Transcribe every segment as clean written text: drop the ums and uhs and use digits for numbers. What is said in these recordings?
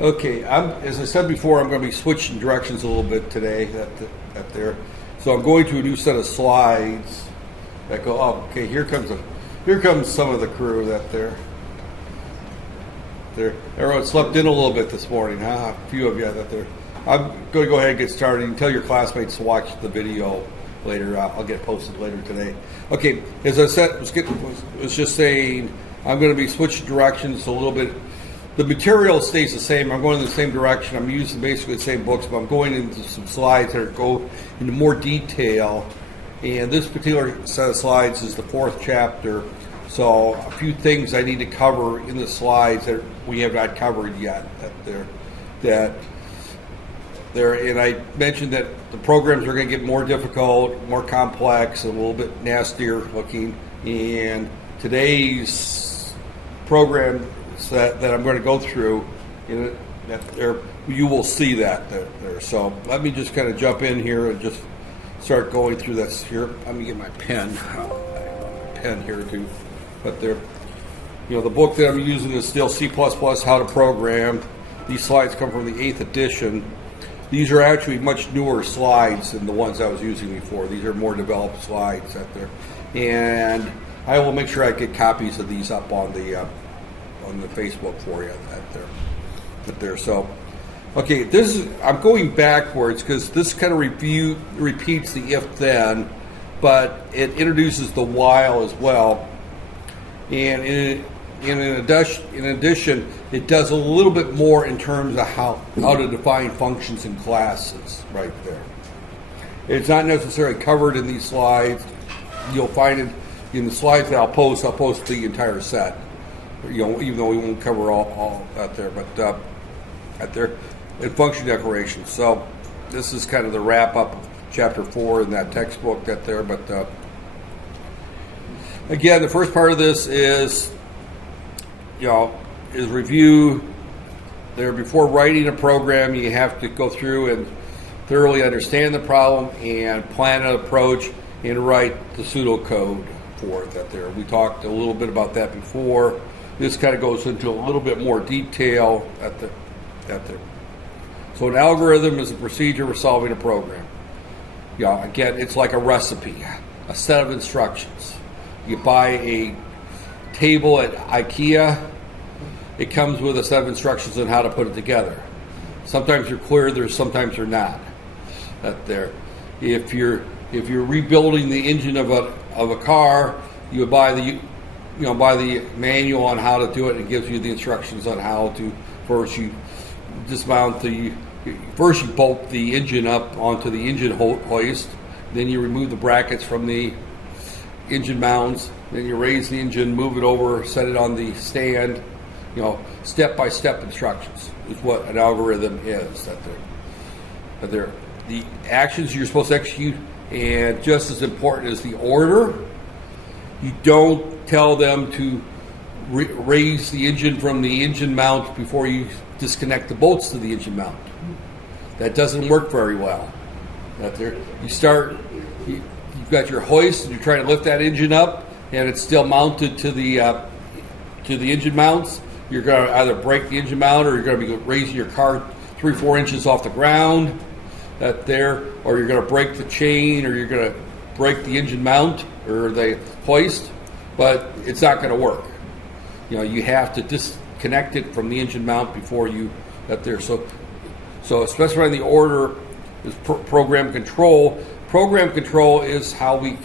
Okay, as I said before, I'm going to be switching directions a little bit today. That there, so I'm going to a new set of slides that go. Oh, okay, here comes some of the crew that there. Everyone slept in a little bit this morning, huh? A few of you that there. I'm going to go ahead and get started. You can tell your classmates to watch the video later. I'll get it posted later today. Okay, as I said, was just saying, I'm going to be switching directions a little bit. The material stays the same. I'm going in the same direction. I'm using basically the same books, but I'm going into some slides that go into more detail. And this particular set of slides is the 4th chapter. So a few things I need to cover in the slides that we have not covered yet. And I mentioned that the programs are going to get more difficult, more complex, and a little bit nastier looking. And today's program that I'm going to go through, you will see that there. So let me just kind of jump in here and just start going through this here. Let me get my pen. Here too. But there, the book that I'm using is still C++, How to Program. These slides come from the 8th edition. These are actually much newer slides than the ones I was using before. These are more developed slides out there. And I will make sure I get copies of these up on the Facebook for you there. So, okay, I'm going backwards because this kind of repeats the if-then, but it introduces the while as well. And in addition, it does a little bit more in terms of how to define functions and classes right there. It's not necessarily covered in these slides. You'll find it in the slides that I'll post the entire set. Even though we won't cover all out there, but out there in function declarations. So this is kind of the wrap up of chapter 4 in that textbook that there. But again, the first part of this is review. There, before writing a program, you have to go through and thoroughly understand the problem and plan an approach and write the pseudocode for it. That there, we talked a little bit about that before. This kind of goes into a little bit more detail at the. So an algorithm is a procedure for solving a program. Again, it's like a recipe, a set of instructions. You buy a table at IKEA. It comes with a set of instructions on how to put it together. Sometimes you're clear, sometimes you're not. That there. If you're rebuilding the engine of a car, you buy the manual on how to do it. It gives you the instructions on how to first you bolt the engine up onto the engine hoist. Then you remove the brackets from the engine mounts. Then you raise the engine, move it over, set it on the stand. Step-by-step instructions is what an algorithm is. The actions you're supposed to execute, and just as important as the order, you don't tell them to raise the engine from the engine mount before you disconnect the bolts to the engine mount. That doesn't work very well. You've got your hoist and you're trying to lift that engine up and it's still mounted to the engine mounts. You're going to either break the engine mount or you're going to be raising your car 3-4 inches off the ground or you're going to break the chain, or you're going to break the engine mount or the hoist, but it's not going to work. You have to disconnect it from the engine mount before you So specifying the order is program control. Program control is how we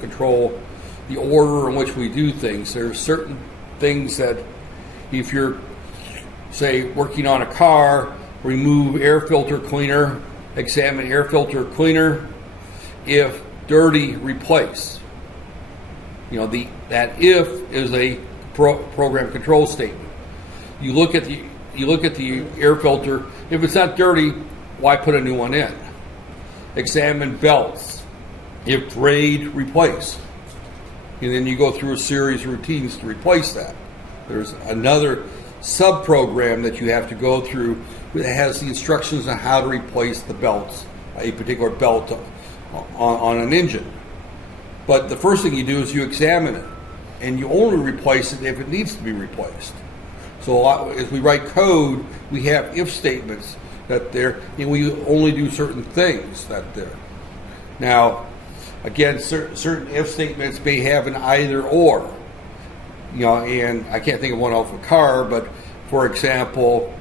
control the order in which we do things. There are certain things that, if you're, say, working on a car, remove air filter cleaner, examine air filter cleaner. If dirty, replace. That if is a program control statement. You look at the air filter. If it's not dirty, why put a new one in? Examine belts. If frayed, replace. And then you go through a series of routines to replace that. There's another sub-program that you have to go through that has the instructions on how to replace the belts, a particular belt on an engine. But the first thing you do is you examine it, and you only replace it if it needs to be replaced. So as we write code, we have if statements that there, and we only do certain things that there. Now, again, certain if statements may have an either or. And I can't think of one off a car, but for example,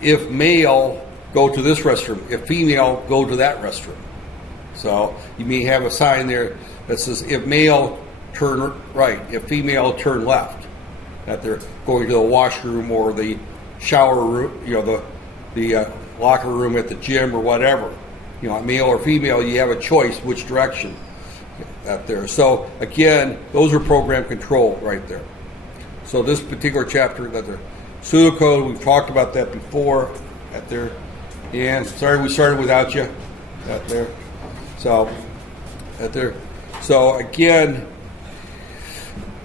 if male, go to this restroom. If female, go to that restroom. So you may have a sign there that says, if male, turn right. If female, turn left. That they're going to the washroom or the shower room, the locker room at the gym or whatever. Male or female, you have a choice which direction that there. So again, those are program control right there. So this particular chapter that there, pseudocode, we've talked about that before that there. And sorry we started without you that there. So that there. So again,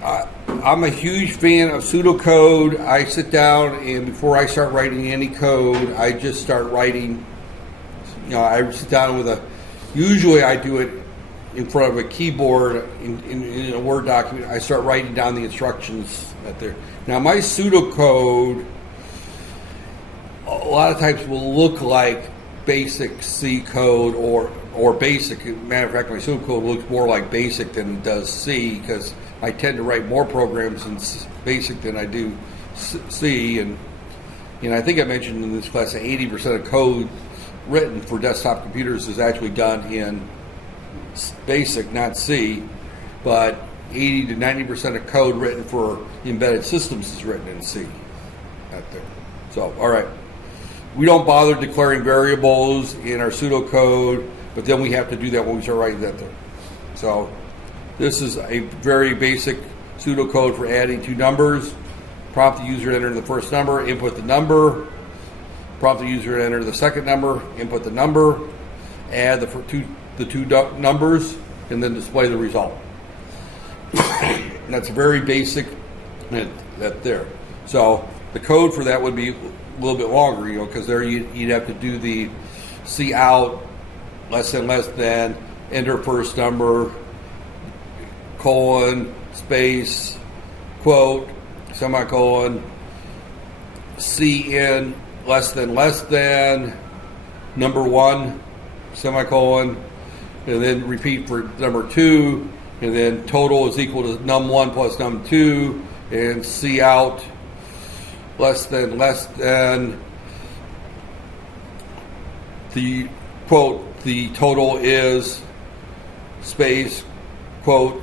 I'm a huge fan of pseudocode. I sit down and before I start writing any code, I just start writing. I sit down with usually I do it in front of a keyboard in a Word document. I start writing down the instructions that there. Now my pseudocode a lot of times will look like basic C code or basic. Matter of fact, my pseudocode looks more like basic than it does C because I tend to write more programs in basic than I do C. And I think I mentioned in this class that 80% of code written for desktop computers is actually done in basic, not C, but 80 to 90% of code written for embedded systems is written in C. Out there. So, all right. We don't bother declaring variables in our pseudocode, but then we have to do that when we start writing that there. So, this is a very basic pseudocode for adding two numbers. Prompt the user to enter the first number, input the number. Prompt the user to enter the second number, input the number, add the two numbers, and then display the result. That's very basic. That there. So the code for that would be a little bit longer, because there you'd have to do the C out, less than, enter first number, colon, space, quote, semicolon, C in, less than, number one, semicolon, and then repeat for number two, and then total is equal to num1 plus num2, and C out, less than, the quote, the total is, space, quote,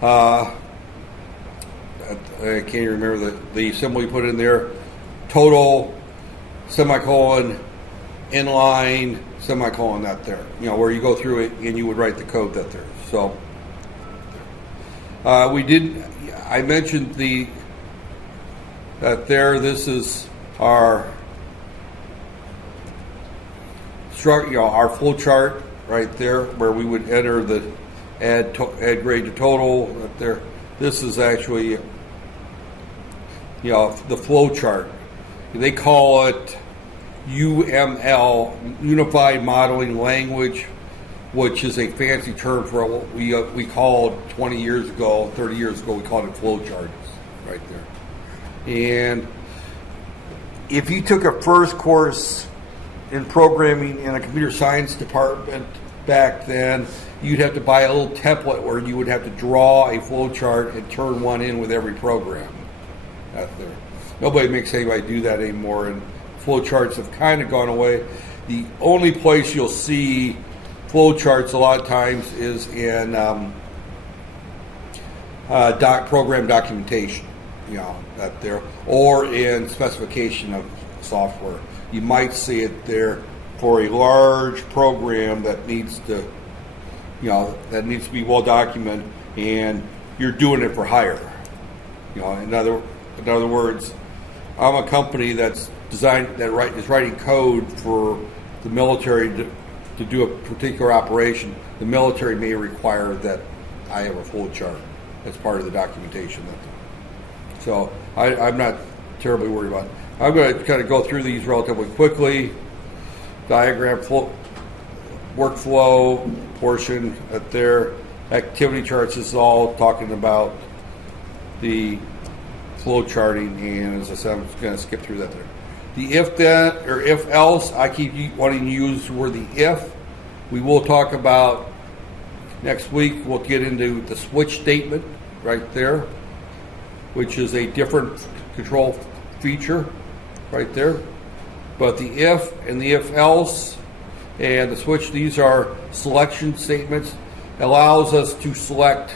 I can't even remember the symbol you put in there, total, semicolon, inline, semicolon, that there. Where you go through it and you would write the code that there. So, I mentioned that there, this is our our flow chart right there, where we would enter the add grade to total. That there, this is actually the flow chart. They call it UML, Unified Modeling Language, which is a fancy term for what we called 20 years ago, 30 years ago, we called it flow charts right there. And if you took a first course in programming in a computer science department back then, you'd have to buy a little template where you would have to draw a flow chart and turn one in with every program out there. Nobody makes anybody do that anymore, and flow charts have kind of gone away. The only place you'll see flow charts a lot of times is in program documentation, that there, or in specification of software. You might see it there for a large program that needs to, that needs to be well documented, and you're doing it for hire. In other words, I'm a company that's is writing code for the military to do a particular operation. The military may require that I have a flow chart as part of the documentation. So I'm not terribly worried about it. I'm going to kind of go through these relatively quickly. Diagram, workflow portion at there. Activity charts is all talking about the flow charting, and as I said, I'm just going to skip through that there. The if then or if else, I keep wanting to use the word the if. We will talk about next week. We'll get into the switch statement right there, which is a different control feature right there. But the if and the if else and the switch, these are selection statements. Allows us to select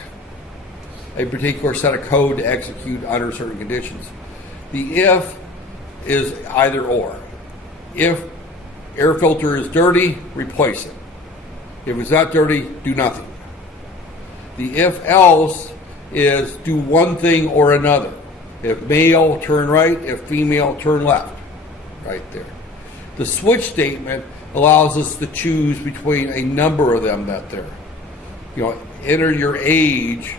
a particular set of code to execute under certain conditions. The if is either or. If air filter is dirty, replace it. If it's not dirty, do nothing. The if else is do one thing or another. If male, turn right. If female, turn left. Right there. The switch statement allows us to choose between a number of them that there. Enter your age,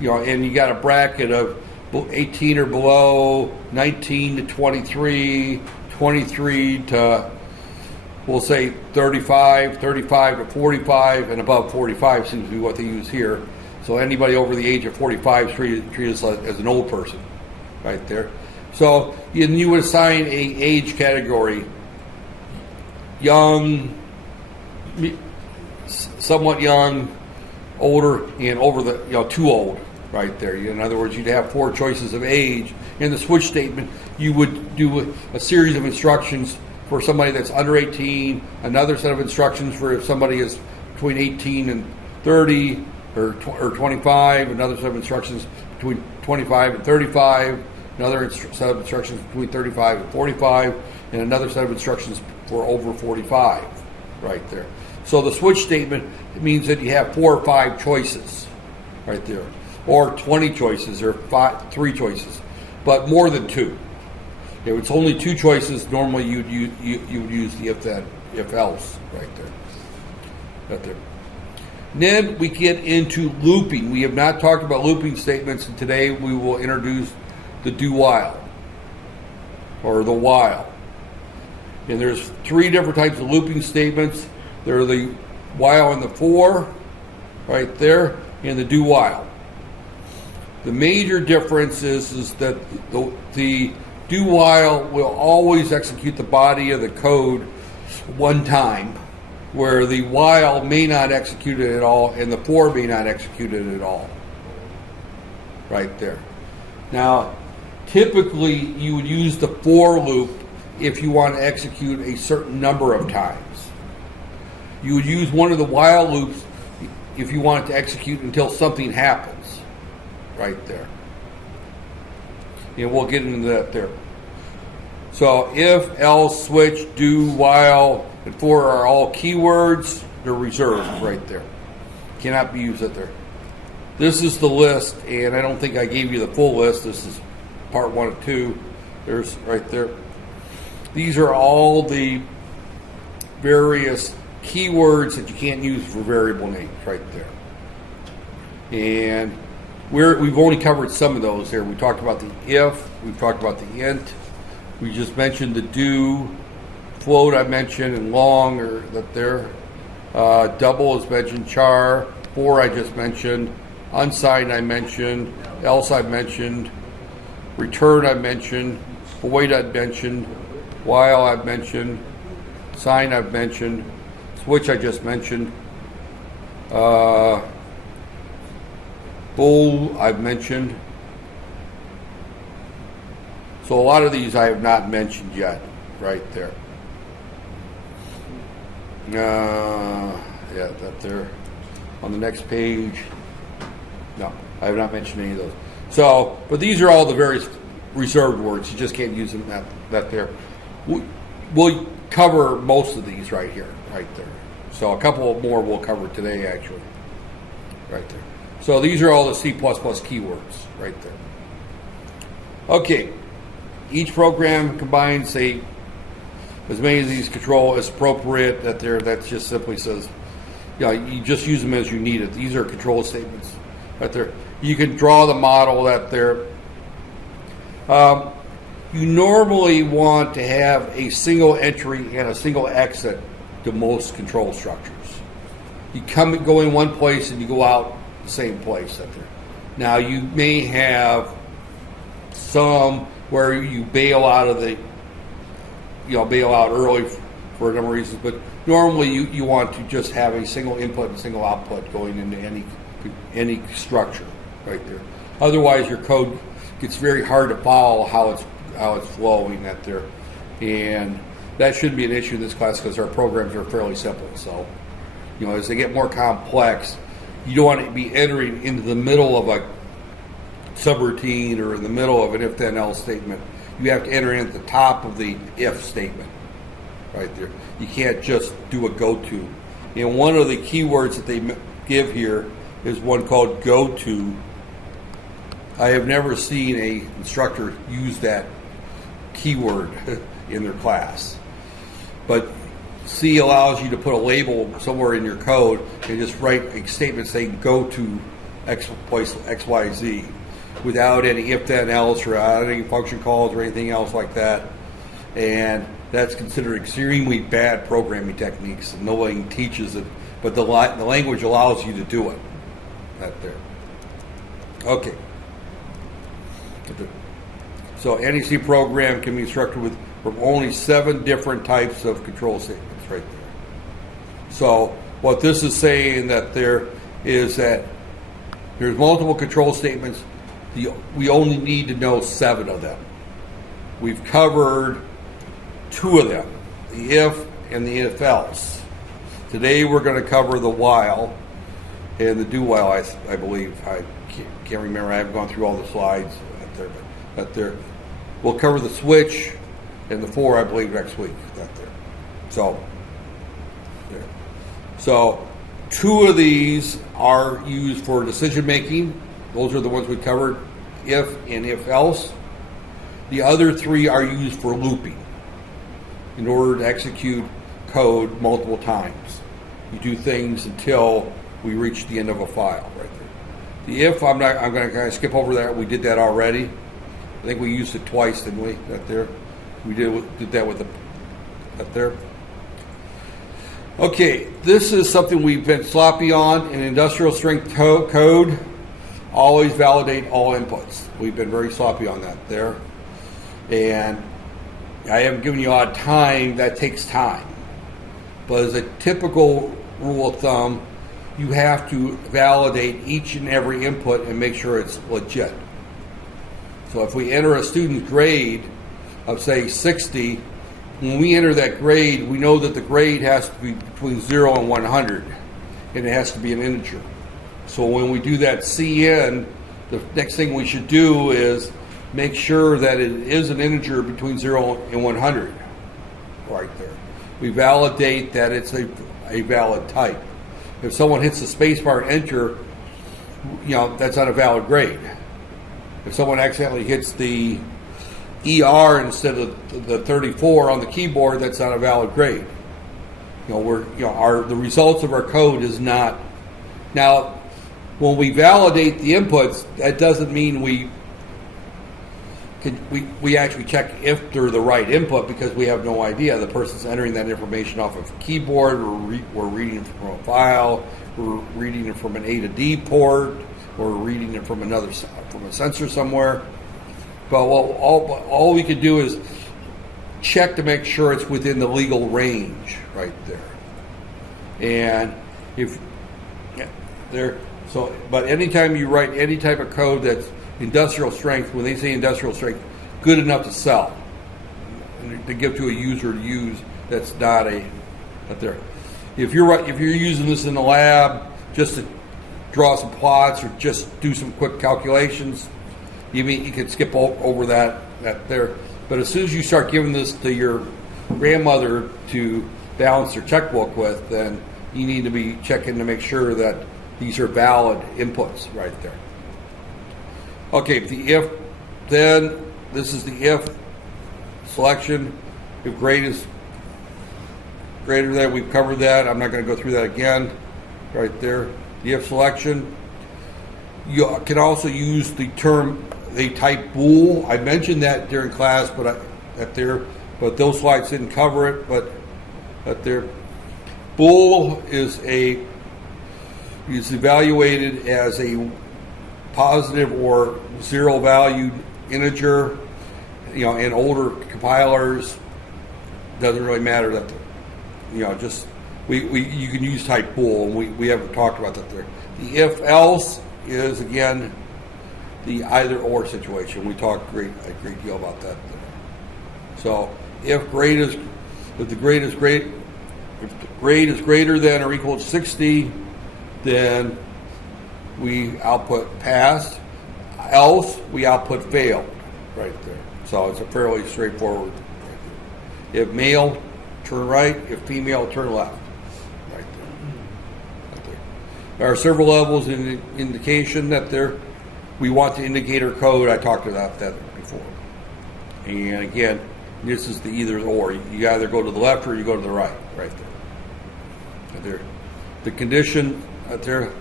and you got a bracket of 18 or below, 19 to 23, 23 to, we'll say 35, 35 to 45, and above 45 seems to be what they use here. So anybody over the age of 45 is treated as an old person, right there. So you would assign a age category: young, somewhat young, older, and over the too old. Right there. In other words, you'd have 4 choices of age. In the switch statement, you would do a series of instructions for somebody that's under 18, another set of instructions for if somebody is between 18 and 30 or 25, another set of instructions between 25 and 35, another set of instructions between 35 and 45, and another set of instructions for over 45 right there. So the switch statement means that you have 4 or 5 choices right there, or 20 choices, or 3 choices, but more than 2. If it's only 2 choices, normally you would use the if then, if else right there. Right there. Then we get into looping. We have not talked about looping statements, and today we will introduce the do while, or the while. And there's 3 different types of looping statements. There are the while and the for, right there, and the do while. The major difference is that the do while will always execute the body of the code one time, where the while may not execute it at all, and the for may not execute it at all. Right there. Now, typically you would use the for loop if you want to execute a certain number of times. You would use one of the while loops if you want it to execute until something happens. Right there. And we'll get into that there. So if, else, switch, do, while, and for are all keywords. They're reserved right there. Cannot be used out there. This is the list, and I don't think I gave you the full list. This is part 1 of 2. There's right there. These are all the various keywords that you can't use for variable names right there. And we've only covered some of those here. We talked about the if, we've talked about the int, we just mentioned the do, float I mentioned, and long or that there. Double is mentioned, char, for I just mentioned, unsigned I mentioned, else I mentioned, return I mentioned, void I mentioned, while I've mentioned, sign I've mentioned, switch I just mentioned, bool I've mentioned. So a lot of these I have not mentioned yet, right there. Yeah, that there. On the next page, no, I have not mentioned any of those. So, but these are all the various reserved words. You just can't use them that there. We'll cover most of these right here, right there. So a couple more we'll cover today, actually, right there. So these are all the C++ keywords right there. Okay, each program combines as many of these control as appropriate. That just simply says, you just use them as you need it. These are control statements right there. You can draw the model that there. You normally want to have a single entry and a single exit to most control structures. You go in one place and you go out the same place. Now you may have some where you bail out of the, bail out early for a number of reasons, but normally you want to just have a single input and single output going into any structure right there. Otherwise, your code gets very hard to follow how it's flowing that there, and that shouldn't be an issue in this class because our programs are fairly simple. So, as they get more complex, you don't want to be entering into the middle of a subroutine or in the middle of an if-then-else statement. You have to enter in at the top of the if statement right there. You can't just do a go-to. And one of the keywords that they give here is one called go-to. I have never seen an instructor use that keyword in their class. But C allows you to put a label somewhere in your code and just write a statement saying go to X place XYZ without any if then else or without any function calls or anything else like that. And that's considered extremely bad programming techniques, and nobody teaches it, but the language allows you to do it. Right there. Okay. So any C program can be constructed from only 7 different types of control statements right there. So what this is saying that there is that there's multiple control statements. We only need to know 7 of them. We've covered 2 of them, the if and the if else. Today we're going to cover the while and the do while, I believe. I can't remember. I haven't gone through all the slides but there. We'll cover the switch and the for, I believe, next week. So 2 of these are used for decision making. Those are the ones we covered, if and if else. The other 3 are used for looping in order to execute code multiple times. You do things until we reach the end of a file right there. The if, I'm going to kind of skip over that. We did that already. I think we used it twice, didn't we? That there. We did that with that there. Okay, this is something we've been sloppy on in industrial strength code. Always validate all inputs. We've been very sloppy on that there. And I haven't given you a lot of time. That takes time. But as a typical rule of thumb, you have to validate each and every input and make sure it's legit. So if we enter a student's grade of, say, 60, when we enter that grade, we know that the grade has to be between 0 and 100, and it has to be an integer. So when we do that CN, the next thing we should do is make sure that it is an integer between 0 and 100, right there. We validate that it's a valid type. If someone hits the spacebar and enter, that's not a valid grade. If someone accidentally hits the ER instead of the 34 on the keyboard, that's not a valid grade. The results of our code is not. Now, when we validate the inputs, that doesn't mean we actually check if they're the right input, because we have no idea. The person's entering that information off of a keyboard, we're reading it from a file, we're reading it from an A to D port, or reading it from a sensor somewhere. But all we could do is check to make sure it's within the legal range right there. And but anytime you write any type of code that's industrial strength, when they say industrial strength, good enough to sell, to give to a user to use, that's not there. If you're using this in the lab just to draw some plots or just do some quick calculations, you can skip over that there. But as soon as you start giving this to your grandmother to balance their checkbook with, then you need to be checking to make sure that these are valid inputs right there. Okay, the if, then this is the if selection. If grade is greater than, we've covered that. I'm not going to go through that again. Right there, the if selection. You can also use the type bool. I mentioned that during class, but those slides didn't cover it. But there, bool is evaluated as a positive or zero value integer, in older compilers, doesn't really matter that, just you can use type bool, and we haven't talked about that there. The if else is again the either or situation. We talked a great deal about that there. So if the grade is greater than or equal to 60, then we output passed. Else we output failed, right there. So it's a fairly straightforward. Right there. If male, turn right. If female, turn left. Right there. Right there. There are several levels in indication that we want the indicator code. I talked about that before. And again, this is the either or. You either go to the left or you go to the right. Right there. Right there. The condition right there.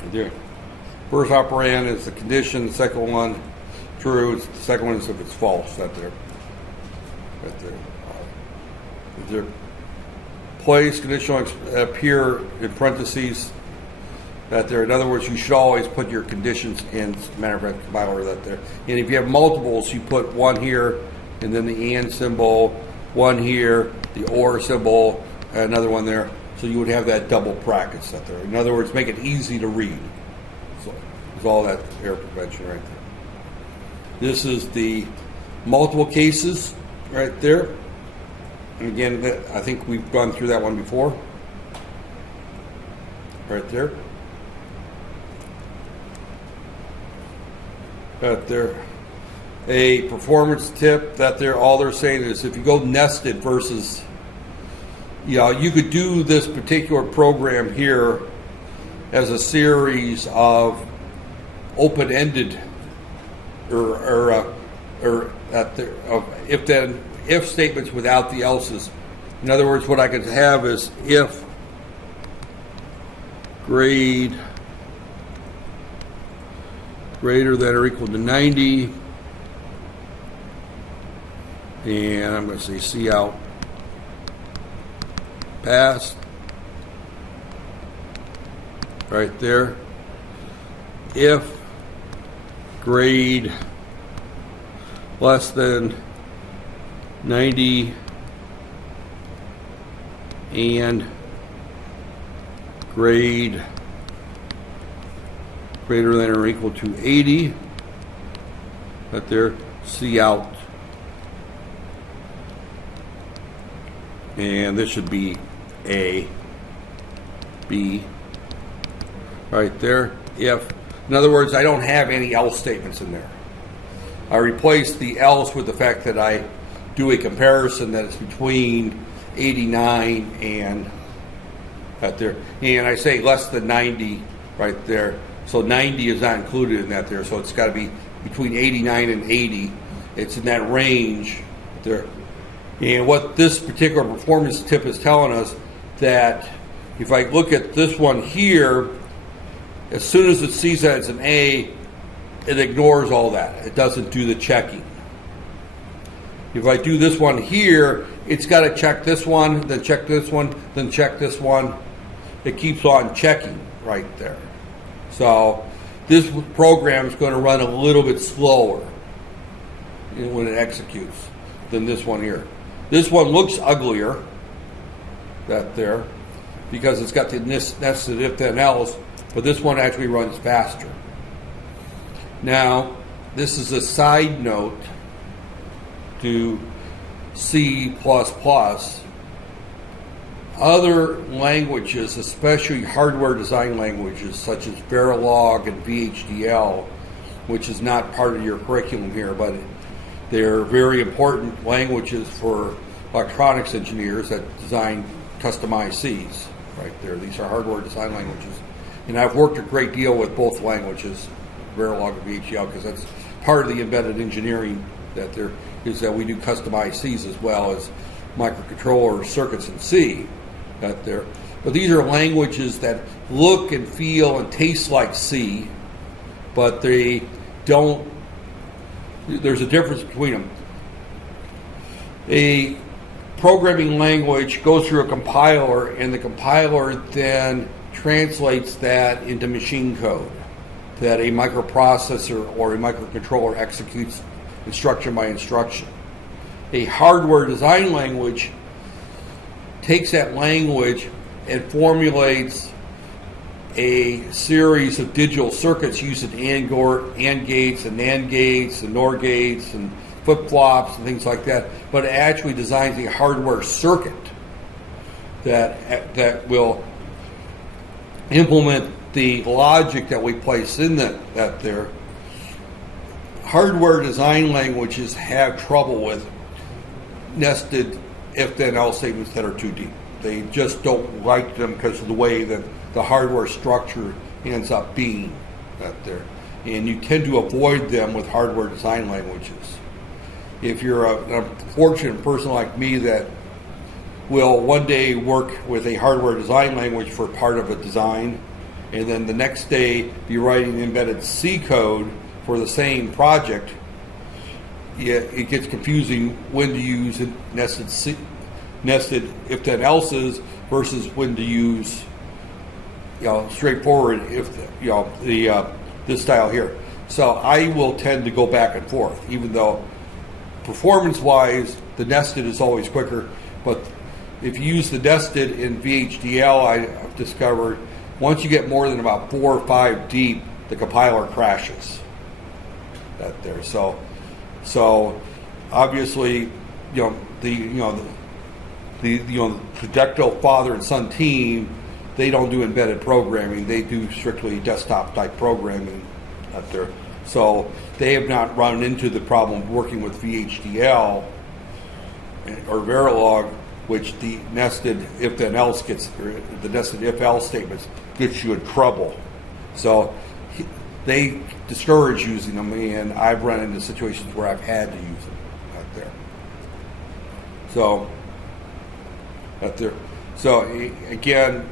Right there. First operand is the condition. The second one true. The second one is if it's false. Right there. Right there. Right there. Place conditional appear in parentheses. That there. In other words, you should always put your conditions in. Matter of fact, compiler that there. And if you have multiples, you put one here, and then the and symbol, one here, the or symbol, another one there. So you would have that double brackets that there. In other words, make it easy to read. So it's all that error prevention right there. This is the multiple cases right there. And again, I think we've gone through that one before. Right there. That there. A performance tip that all they're saying is if you go nested versus, you could do this particular program here as a series of open-ended or if statements without the else's. In other words, what I could have is if grade greater than or equal to 90, and I'm going to say cout passed right there. If grade less than 90 and grade greater than or equal to 80, that there, cout. And this should be A, B, right there. If, in other words, I don't have any else statements in there. I replace the else with the fact that I do a comparison that is between 89 and right there. And I say less than 90 right there. So 90 is not included in that there. So it's got to be between 89 and 80. It's in that range there. And what this particular performance tip is telling us that if I look at this one here, as soon as it sees that it's an A, it ignores all that. It doesn't do the checking. If I do this one here, it's got to check this one, then check this one, then check this one. It keeps on checking right there. So this program is going to run a little bit slower when it executes than this one here. This one looks uglier, that there, because it's got the nested if then else, but this one actually runs faster. Now, this is a side note to C++. Other languages, especially hardware design languages such as Verilog and VHDL, which is not part of your curriculum here, but they're very important languages for electronics engineers that design customized Cs. Right there, these are hardware design languages, and I've worked a great deal with both languages, Verilog and VHDL, because that's part of the embedded engineering that there is, that we do customized Cs as well as microcontroller circuits in C. That there, but these are languages that look and feel and taste like C, but they don't. There's a difference between them. A programming language goes through a compiler, and the compiler then translates that into machine code. that a microprocessor or a microcontroller executes instruction by instruction. A hardware design language takes that language and formulates a series of digital circuits using AND gates and NAND gates and NOR gates and flip-flops and things like that, but it actually designs a hardware circuit that will implement the logic that we place in that there. Hardware design languages have trouble with nested if-then-else statements that are too deep. They just don't like them because of the way that the hardware structure ends up being out there. And you tend to avoid them with hardware design languages. If you're a fortunate person like me that will one day work with a hardware design language for part of a design, and then the next day be writing embedded C code for the same project, it gets confusing when to use nested if-then-else's versus when to use straightforward this style here. So I will tend to go back and forth, even though performance-wise the nested is always quicker. But if you use the nested in VHDL, I've discovered once you get more than about 4 or 5 deep, the compiler crashes. That there. So obviously, the Projectile father and son team, they don't do embedded programming. They do strictly desktop type programming out there. So they have not run into the problem working with VHDL or Verilog, which the nested if-then-else the nested if-else statements gets you in trouble. So they discourage using them, and I've run into situations where I've had to use them out there. So again,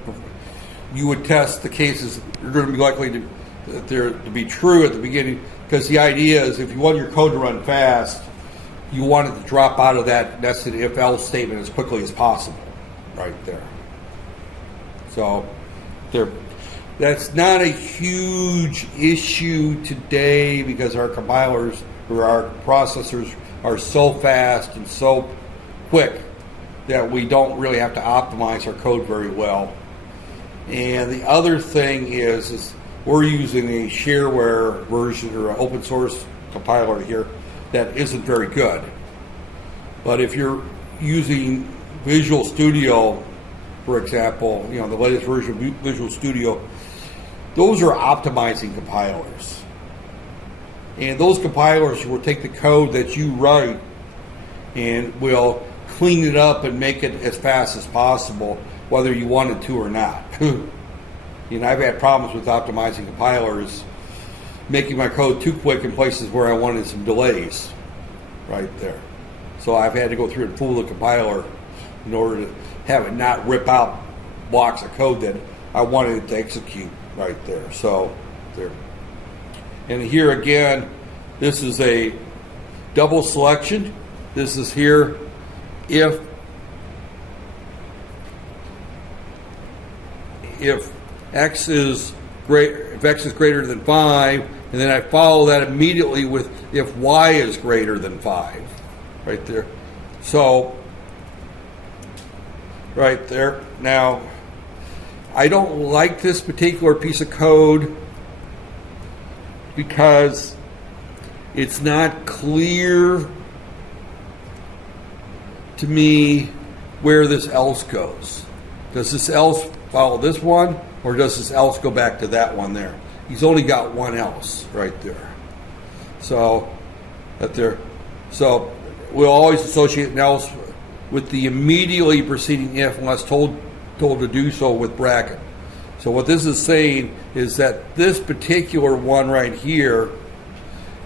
you would test the cases you're going to be likely to be true at the beginning, because the idea is if you want your code to run fast, you want it to drop out of that nested if-else statement as quickly as possible, right there. So that's not a huge issue today because our compilers or our processors are so fast and so quick that we don't really have to optimize our code very well. And the other thing is we're using a shareware version or an open source compiler here that isn't very good. But if you're using Visual Studio, for example, the latest version of Visual Studio, those are optimizing compilers. And those compilers will take the code that you write and will clean it up and make it as fast as possible, whether you wanted to or not. I've had problems with optimizing compilers, making my code too quick in places where I wanted some delays right there. So I've had to go through and fool the compiler in order to have it not rip out blocks of code that I wanted it to execute right there. So there. And here again, this is a double selection. This is here if x is greater than 5, and then I follow that immediately with if y is greater than 5, right there. So right there. Now, I don't like this particular piece of code because it's not clear to me where this else goes. Does this else follow this one, or does this else go back to that one there? He's only got one else right there. So we'll always associate an else with the immediately preceding if unless told to do so with bracket. So what this is saying is that this particular one right here,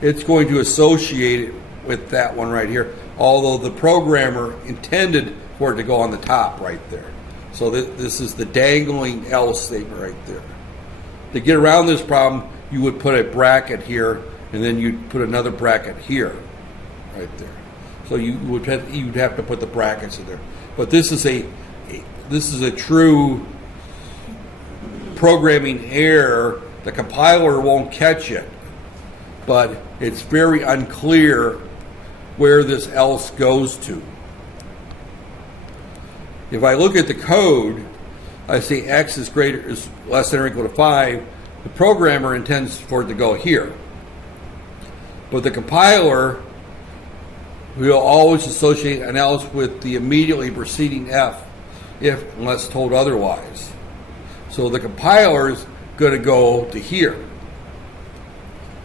it's going to associate it with that one right here, although the programmer intended for it to go on the top right there. So this is the dangling else statement right there. To get around this problem, you would put a bracket here, and then you'd put another bracket here, right there. So you'd have to put the brackets in there. But this is a true programming error The compiler won't catch it, but it's very unclear where this else goes to. If I look at the code, I see x is less than or equal to 5. The programmer intends for it to go here. But the compiler will always associate an else with the immediately preceding f, unless told otherwise. So the compiler is going to go to here.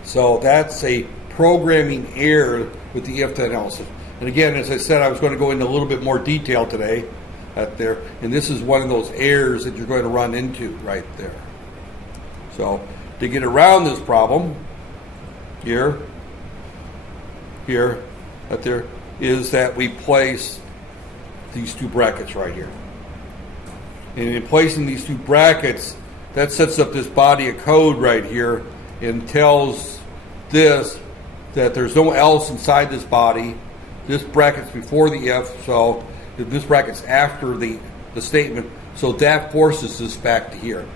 So that's a programming error with the if-then else. And again, as I said, I was going to go into a little bit more detail today there, and this is one of those errors that you're going to run into right there. So to get around this problem, here, there, is that we place these two brackets right here. And in placing these two brackets, that sets up this body of code right here and tells this that there's no else inside this body. This bracket's before the if, so this bracket's after the statement, so that forces this back to here.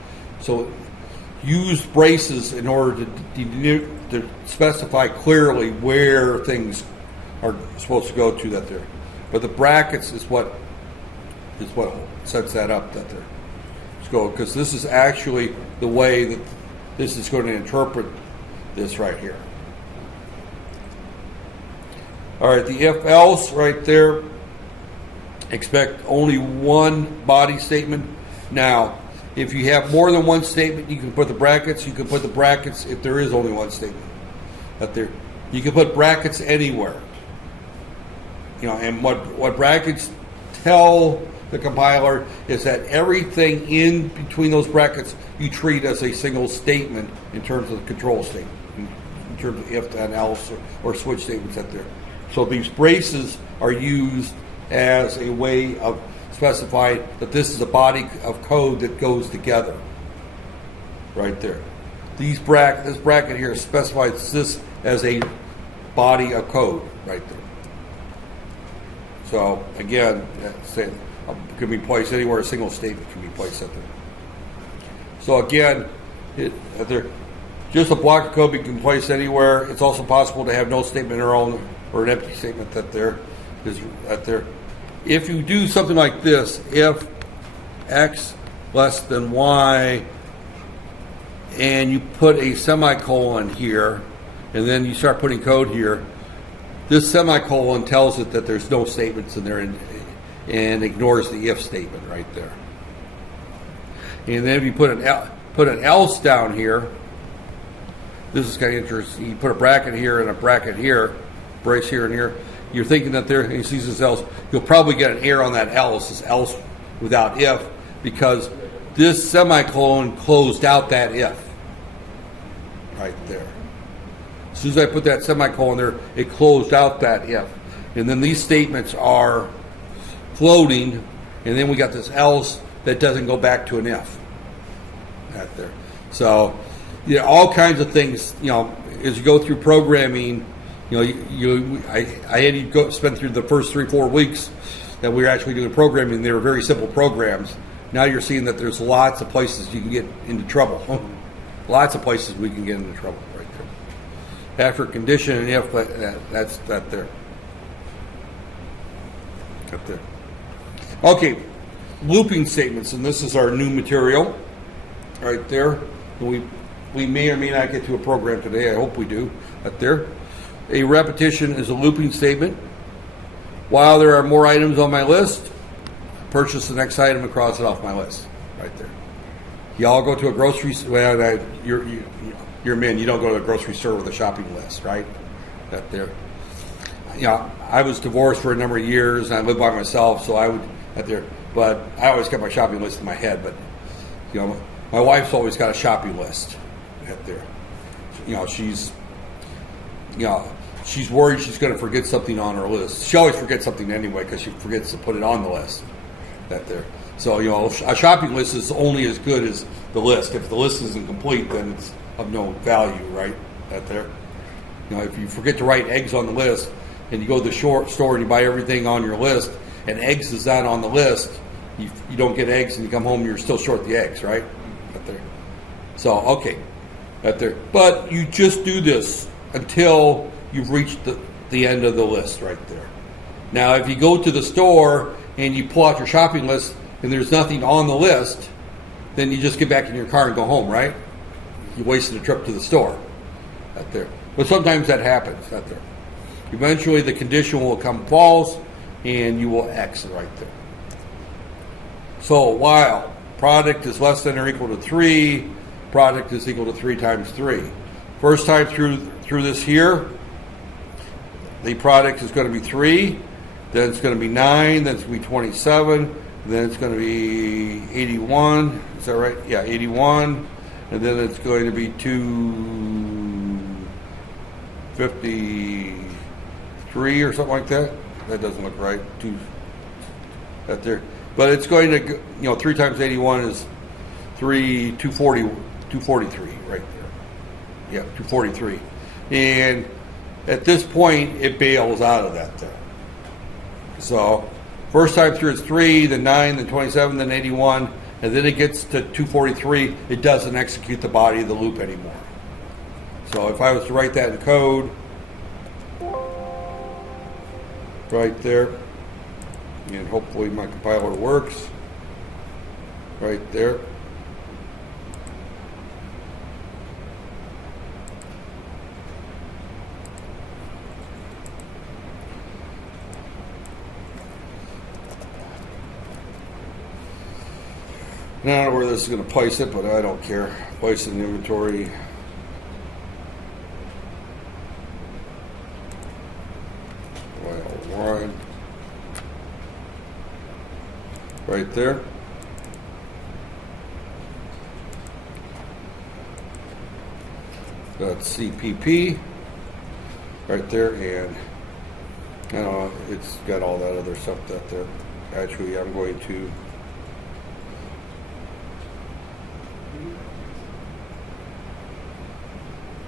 So use braces in order to specify clearly where things are supposed to go to that there. But the brackets is what sets that up that there. Go, because this is actually the way that this is going to interpret this right here. All right, the if else right there, expect only one body statement. Now, if you have more than one statement, you can put the brackets. You can put the brackets if there is only one statement up there. You can put brackets anywhere. And what brackets tell the compiler is that everything in between those brackets you treat as a single statement in terms of the control statement, in terms of if, then, else, or switch statements up there. So these braces are used as a way of specifying that this is a body of code that goes together. Right there. This bracket here specifies this as a body of code right there. So again, it can be placed anywhere a single statement can be placed at there. So again, just a block of code we can place anywhere. It's also possible to have no statement or an empty statement that there is at there. If you do something like this, if x less than y, and you put a semicolon here, and then you start putting code here, this semicolon tells it that there's no statements in there and ignores the if statement right there. And then if you put an else down here, this is kind of interesting. You put a bracket here and a bracket here, brace here and here. You're thinking that there, he sees this else, you'll probably get an error on that else, this else without if, because this semicolon closed out that if right there. As soon as I put that semicolon there, it closed out that if. And then these statements are floating, and then we got this else that doesn't go back to an if right there. So, all kinds of things, as you go through programming, I had you spend through the first 3-4 weeks that we were actually doing programming. They were very simple programs. Now you're seeing that there's lots of places you can get into trouble. Lots of places we can get into trouble right there. After condition and if, that's that there. Up there. Okay, looping statements, and this is our new material right there. We may or may not get to a program today. I hope we do. Up there. A repetition is a looping statement. While there are more items on my list, purchase the next item and cross it off my list. Right there. Y'all go to a grocery store. Well, you're men. You don't go to a grocery store with a shopping list, right? Right there. I was divorced for a number of years, and I lived by myself, so I would right there. But I always kept my shopping list in my head. But my wife's always got a shopping list right there. She's worried she's going to forget something on her list. She always forgets something anyway because she forgets to put it on the list. That there. So a shopping list is only as good as the list. If the list isn't complete, then it's of no value, right? That there. If you forget to write eggs on the list, and you go to the store and you buy everything on your list, and eggs is not on the list, you don't get eggs, and you come home and you're still short the eggs, right? That there. So okay, Right there. But you just do this until you've reached the end of the list right there. Now, if you go to the store and you pull out your shopping list and there's nothing on the list, then you just get back in your car and go home, right? You wasted a trip to the store. Right there. But sometimes that happens. Right there. Eventually, the condition will come false, and you will exit right there. So while product is less than or equal to 3, product is equal to 3 times 3. First time through this here, the product is going to be 3, then it's going to be 9, then it's going to be 27, then it's going to be 81. Is that right? Yeah, 81. And then it's going to be 253 or something like that. That doesn't look right. That there. But it's going to, 3 times 81 is 243 right there. Yeah, 243. And at this point, it bails out of that there. So first time through it's 3, then 9, then 27, then 81, and then it gets to 243. It doesn't execute the body of the loop anymore. So if I was to write that in code, right there, and hopefully my compiler works, right there. I don't know where this is going to place it, but I don't care. Place it in inventory. File 1. Right there. That's CPP. Right there, and it's got all that other stuff that there. Actually, I'm going to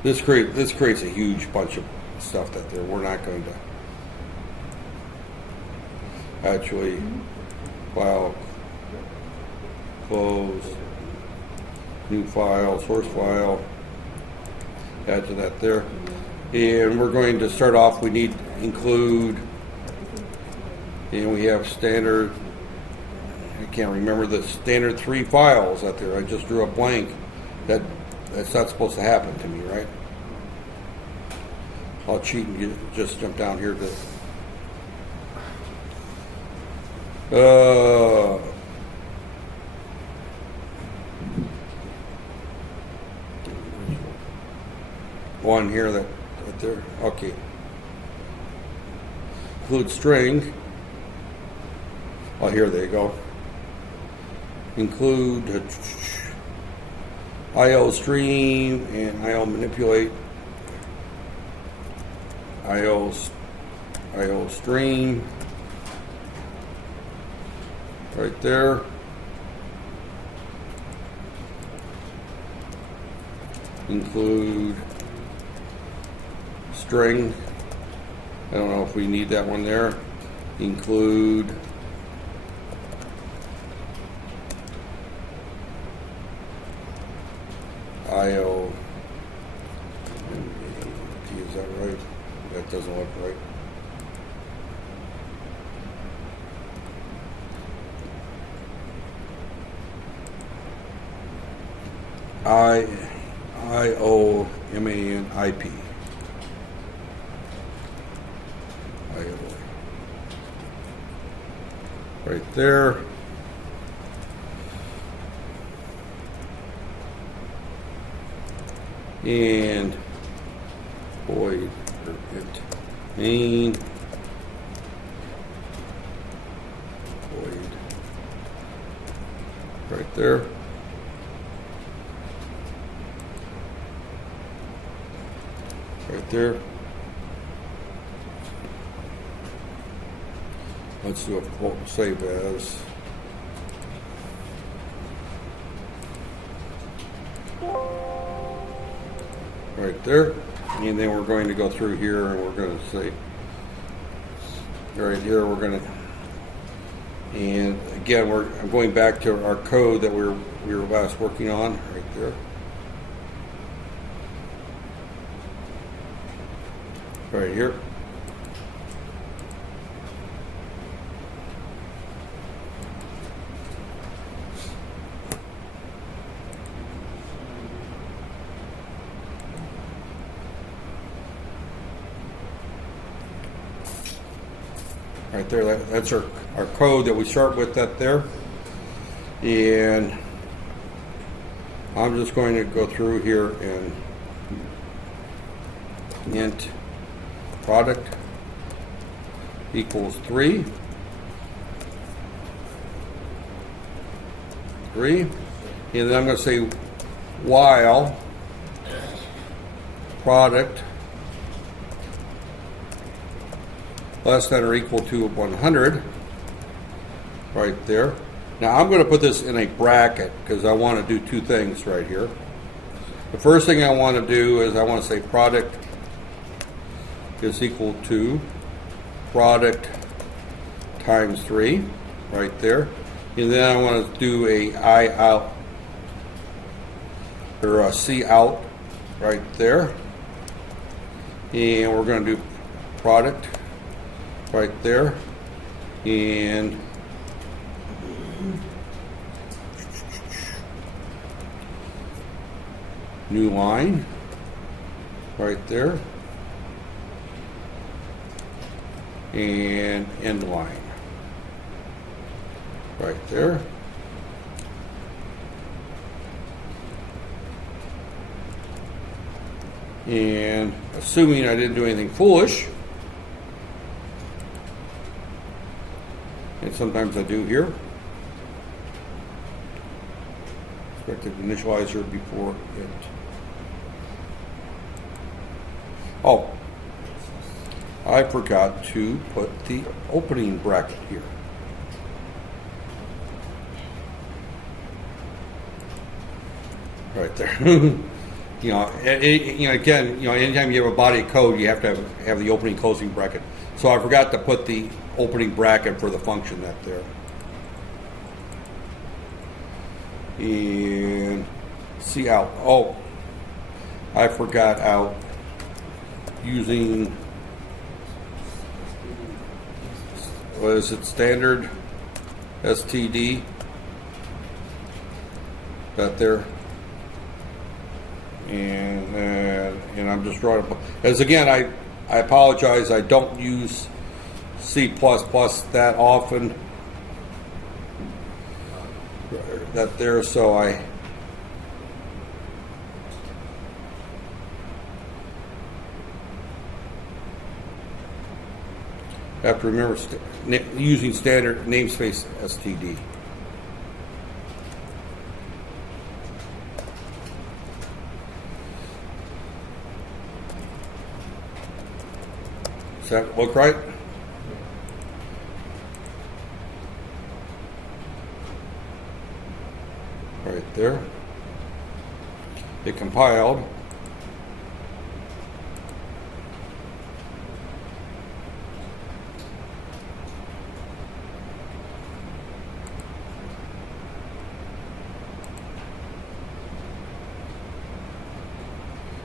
This creates a huge bunch of stuff that there. We're not going to actually file, close, new file, source file, add to that there. And we're going to start off, we need include, and we have standard, I can't remember the standard 3 files out there. I just drew a blank. That's not supposed to happen to me, right? I'll cheat and just jump down here to one here that right there. Okay. Include string. Oh, here they go. Include IO stream and IO manipulate. IO stream. Right there. Include string. I don't know if we need that one there. Include IO. Is that right? That doesn't look right. IOMANIP. Right there. And void it main void right there. Right there. Let's do a save as. Right there. And then we're going to go through here and we're going to say, right here, we're going to, and again, I'm going back to our code that we were last working on, right there. right here. Right there, that's our code that we start with that there. And I'm just going to go through here and int product equals 3. And then I'm going to say while product less than or equal to 100, right there. Now I'm going to put this in a bracket because I want to do two things right here. The first thing I want to do is I want to say product is equal to product times 3, right there. And then I want to do a I out or a C out right there. And we're going to do product right there, and new line right there, and end line right there. And assuming I didn't do anything foolish, and sometimes I do here, expected initializer before it. Oh, I forgot to put the opening bracket here. Right there. Again, anytime you have a body of code, you have to have the opening closing bracket. So I forgot to put the opening bracket for the function that there. And see out. Oh, I forgot out using, what is it, standard STD, that there. And I'm just drawing, as again, I apologize, I don't use C++ that often, that there, so I have to remember using standard namespace STD. Does that look right? Right there. It compiled.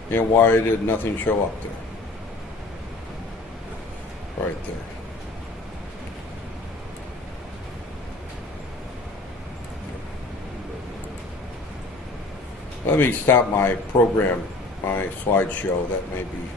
And why did nothing show up there? Right there. Let me stop my program, my slideshow. That may be.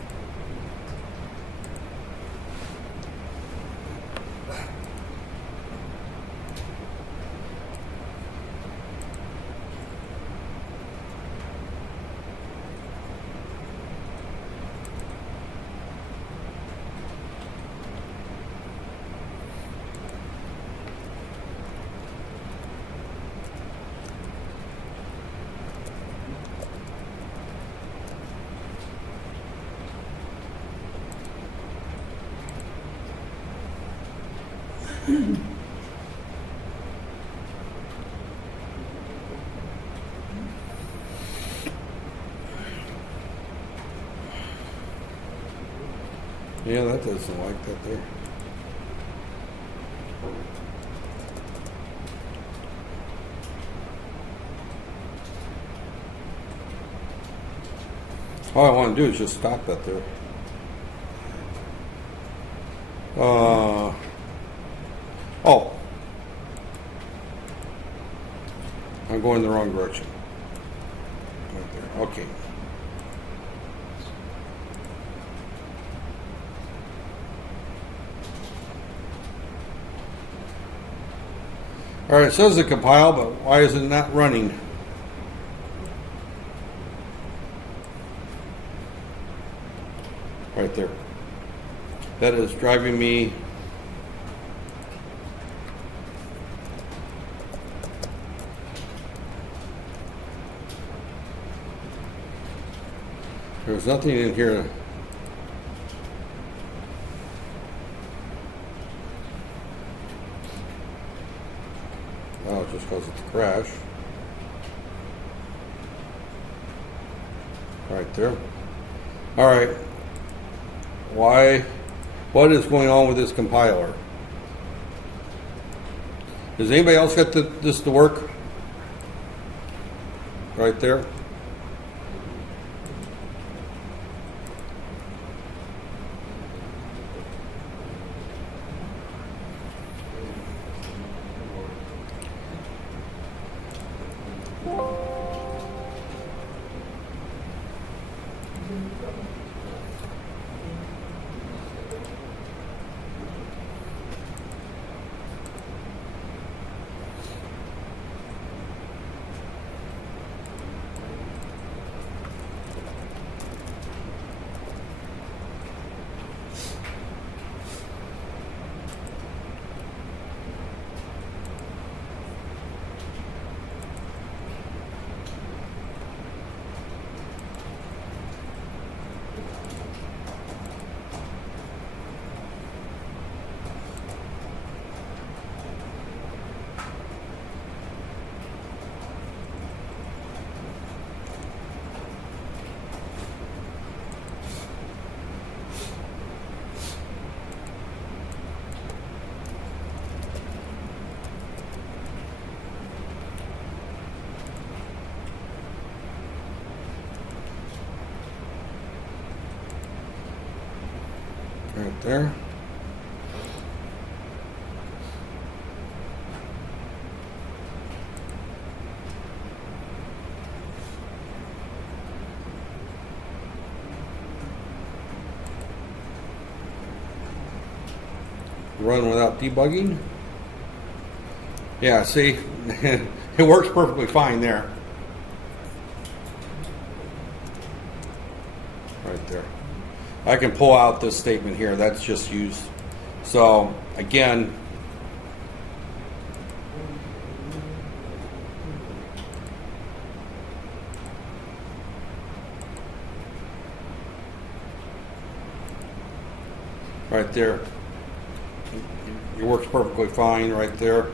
Yeah, that doesn't like that there. All I want to do is just stop that there. Oh, I'm going the wrong direction. Right there. Okay. All right, it says it compile, but why is it not running? Right there. That is driving me there's nothing in here. Oh, it just goes to crash. Right there. All right. Why? What is going on with this compiler? Does anybody else get this to work? Right there. Right there. Run without debugging. Yeah, see, it works perfectly fine there. Right there. I can pull out this statement here. That's just used. So again, right there, it works perfectly fine. Right there,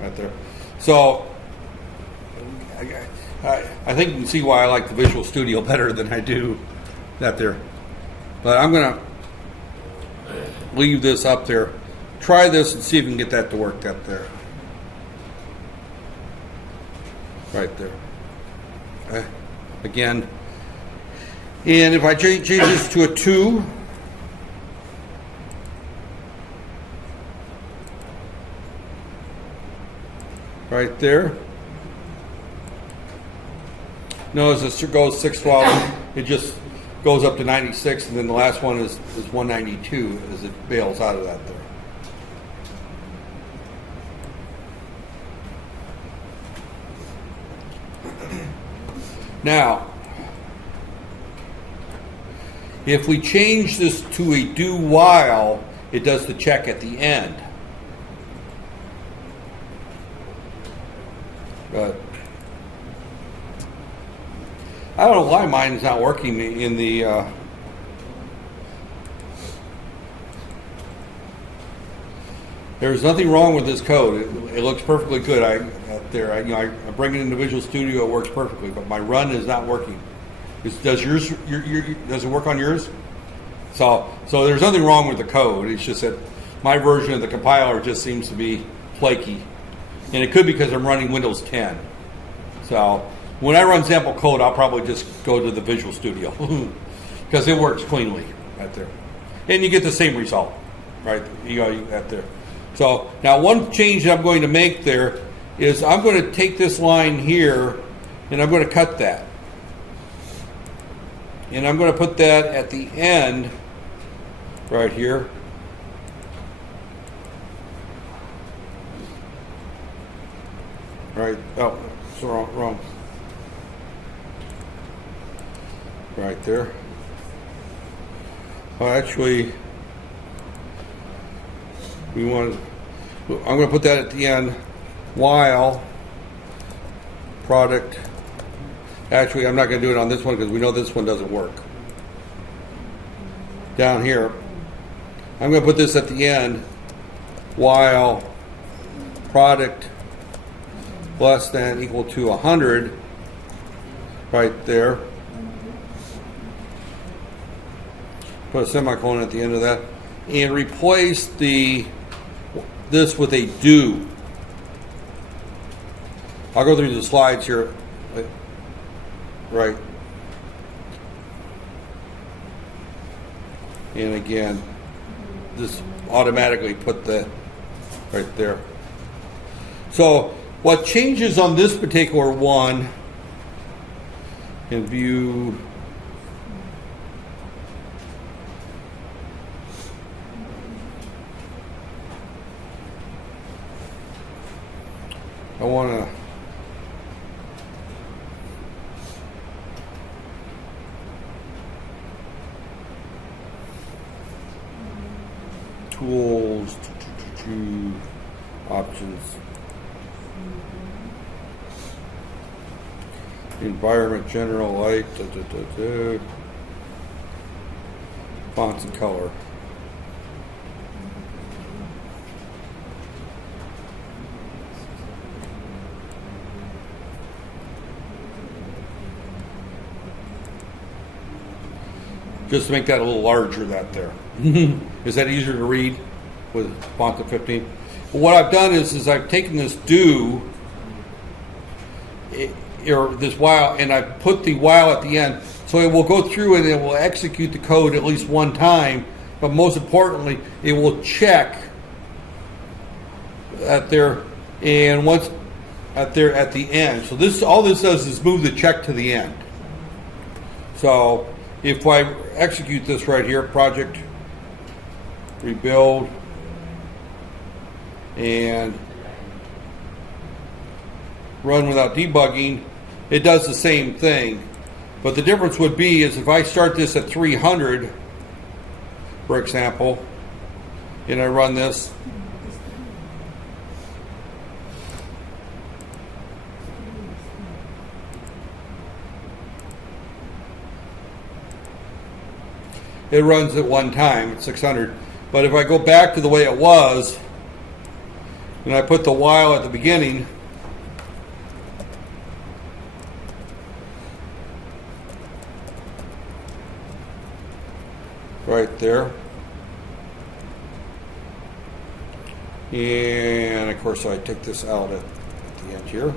right there. So I think you can see why I like the Visual Studio better than I do that there. But I'm going to leave this up there. Try this and see if you can get that to work up there. Right there. Again. And if I change this to a 2, right there. Notice it goes 612. It just goes up to 96, and then the last one is 192 as it bails out of that there. Now, if we change this to a do while, it does the check at the end. But I don't know why mine is not working in the there's nothing wrong with this code. It looks perfectly good. I bring it into Visual Studio. It works perfectly, but my run is not working. Does yours? Does it work on yours? So there's nothing wrong with the code. It's just that my version of the compiler just seems to be flaky, and it could be because I'm running Windows 10. So when I run sample code, I'll probably just go to the Visual Studio because it works cleanly right there, and you get the same result. right? You got that there. So now one change I'm going to make there is I'm going to take this line here and I'm going to cut that. And I'm going to put that at the end right here. Right, oh, it's wrong. Right there. Well, actually, I'm going to put that at the end while product. Actually, I'm not going to do it on this one because we know this one doesn't work. Down here, I'm going to put this at the end while product less than equal to 100 right there. Put a semicolon at the end of that and replace this with a do. I'll go through the slides here. Right. And again, just automatically put that right there. So what changes on this particular one in view I want to tools options environment general light fonts and color. Just to make that a little larger, that there. Is that easier to read with font of 15? Well, what I've done is I've taken this do, or this while, and I put the while at the end. So it will go through and it will execute the code at least one time, but most importantly, it will check at there, and once at there at the end. So this, all this does is move the check to the end. So if I execute this right here, project, rebuild, and run without debugging, it does the same thing. But the difference would be is if I start this at 300, for example, and I run this, it runs at one time at 600. But if I go back to the way it was, and I put the while at the beginning, right there, and of course I take this out at the end here,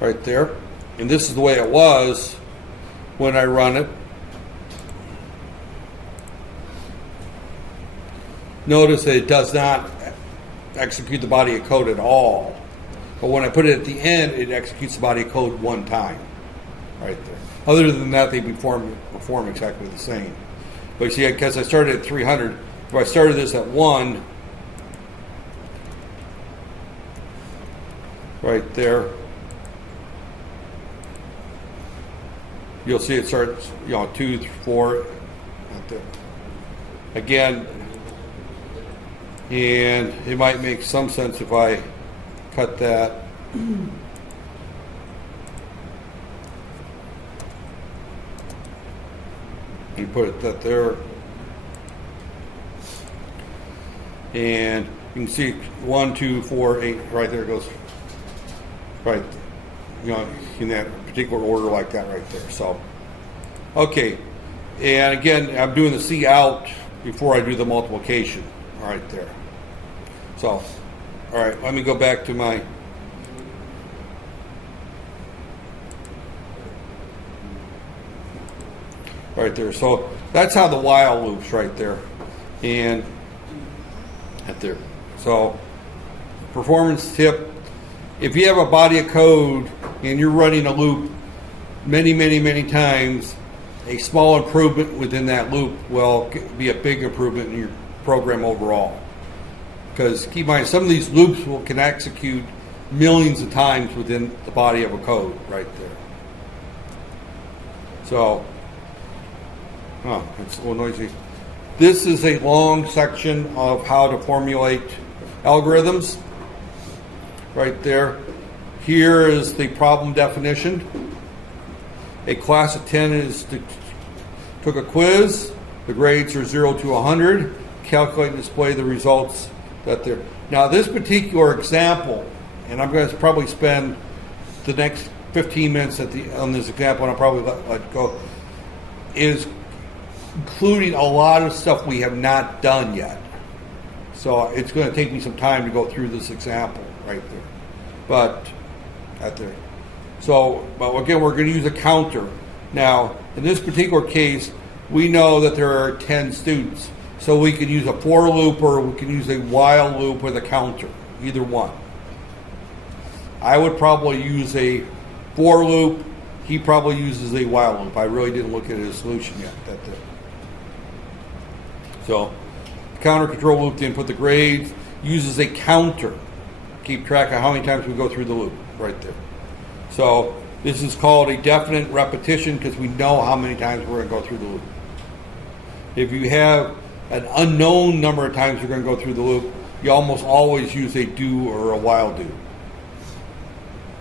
right there, and this is the way it was when I run it. Notice that it does not execute the body of code at all. But when I put it at the end, it executes the body of code one time. Right there. Other than that, they perform exactly the same. But you see, because I started at 300, if I started this at 1, right there, you'll see it starts, 2, 4, right there. Again, and it might make some sense if I cut that. You put it there. And you can see 1, 2, 4, 8, right there it goes. Right, in that particular order like that right there. So, okay. And again, I'm doing the C out before I do the multiplication. Right there. So, all right, let me go back to my right there. So that's how the while loops right there. And Right there. So, performance tip, if you have a body of code and you're running a loop many times, a small improvement within that loop will be a big improvement in your program overall. Because keep in mind, some of these loops can execute millions of times within the body of a code right there. So, it's a little noisy. This is a long section of how to formulate algorithms. Right there. Here is the problem definition. A class of 10 took a quiz. The grades are 0 to 100. Calculate and display the results that they're. Now this particular example, and I'm going to probably spend the next 15 minutes on this example, and I'll probably let go, is including a lot of stuff we have not done yet. So it's going to take me some time to go through this example right there. But right there. So, but again, we're going to use a counter. Now, in this particular case, we know that there are 10 students. So we can use a for loop or we can use a while loop with a counter, either one. I would probably use a for loop. He probably uses a while loop. I really didn't look at his solution yet. So, counter control loop to input the grades, uses a counter. Keep track of how many times we go through the loop right there. So this is called a definite repetition because we know how many times we're going to go through the loop. If you have an unknown number of times you're going to go through the loop, you almost always use a do or a while do.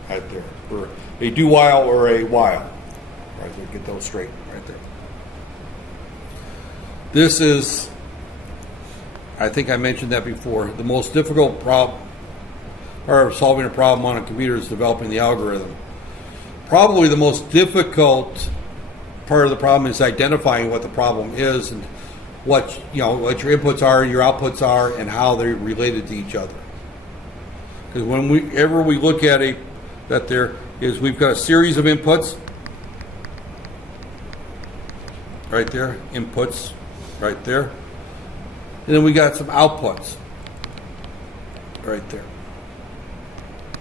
Right there. Or a do while or a while. Right there. Get those straight right there. This is, I think I mentioned that before, the most difficult problem or solving a problem on a computer is developing the algorithm. Probably the most difficult part of the problem is identifying what the problem is and what your inputs are, your outputs are, and how they're related to each other. Because whenever we look at we've got a series of inputs right there, inputs right there, and then we got some outputs right there.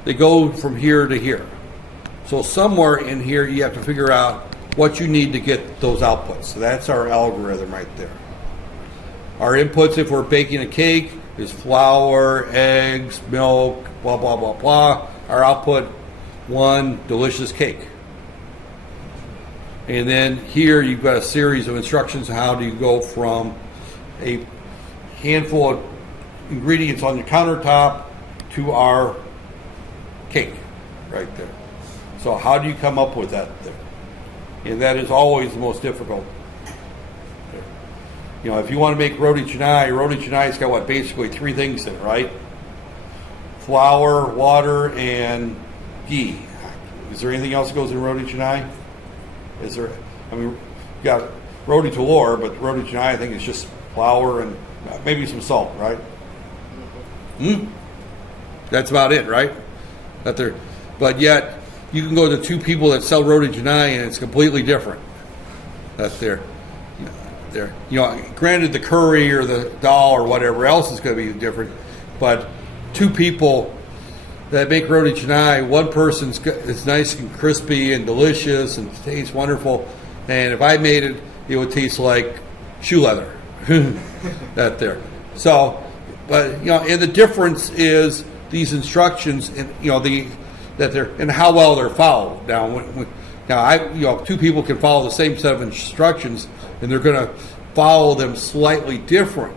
They go from here to here. So somewhere in here you have to figure out what you need to get those outputs. So that's our algorithm right there. Our inputs, if we're baking a cake, is flour, eggs, milk, blah, blah, blah, blah. Our output, one delicious cake. And then here you've got a series of instructions. How do you go from a handful of ingredients on your countertop to our cake right there. So how do you come up with that there? And that is always the most difficult. If you want to make roti canai's got basically three things in it, right? Flour, water, and ghee. Is there anything else that goes in roti canai? Is there? You got roti tallor, but roti canai I think is just flour and maybe some salt, right? That's about it, right? But yet you can go to two people that sell roti canai and it's completely different. Granted, the curry or the dal or whatever else is going to be different, but two people that make roti canai, one person's it's nice and crispy and delicious and tastes wonderful, and if I made it, it would taste like shoe leather. So, but and the difference is these instructions and and how well they're followed. Now, two people can follow the same set of instructions, and they're going to follow them slightly different.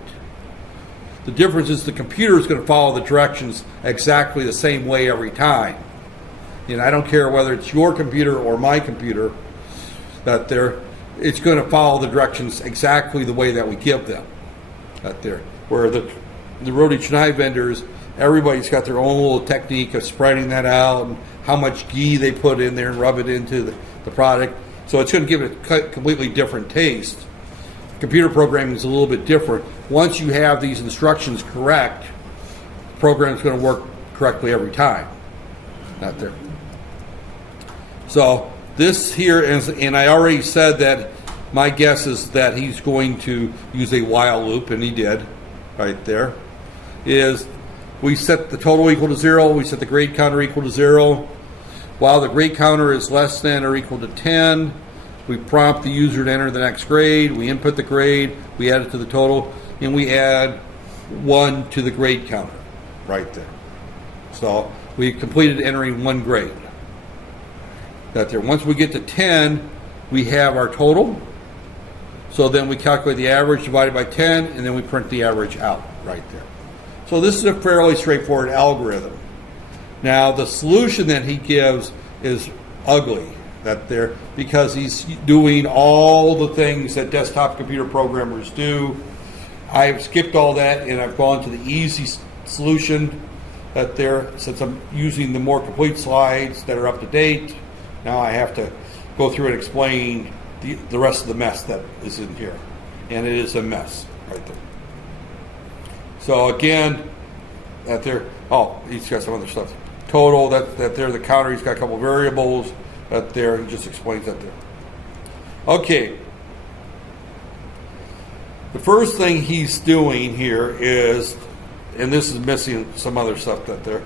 The difference is the computer is going to follow the directions exactly the same way every time. And I don't care whether it's your computer or my computer, it's going to follow the directions exactly the way that we give them. Where the roti canai vendors, everybody's got their own little technique of spreading that out and how much ghee they put in there and rub it into the product. So it's going to give it a completely different taste. Computer programming is a little bit different. Once you have these instructions correct, the program is going to work correctly every time. So this here is, and I already said that my guess is that he's going to use a while loop, and he did right there. is we set the total equal to 0, we set the grade counter equal to 0. While the grade counter is less than or equal to 10, we prompt the user to enter the next grade, we input the grade, we add it to the total, and we add 1 to the grade counter right there. So we completed entering 1 grade. That there. Once we get to 10, we have our total. So then we calculate the average divided by 10, and then we print the average out right there. So this is a fairly straightforward algorithm. Now the solution that he gives is ugly, that there, because he's doing all the things that desktop computer programmers do. I've skipped all that and I've gone to the easy solution that there, since I'm using the more complete slides that are up to date. Now I have to go through and explain the rest of the mess that is in here. And it is a mess right there. So again, that there, oh, he's got some other stuff. Total, that there, the counter, he's got a couple variables that there, he just explains that there. Okay. The first thing he's doing here is, and this is missing some other stuff that there,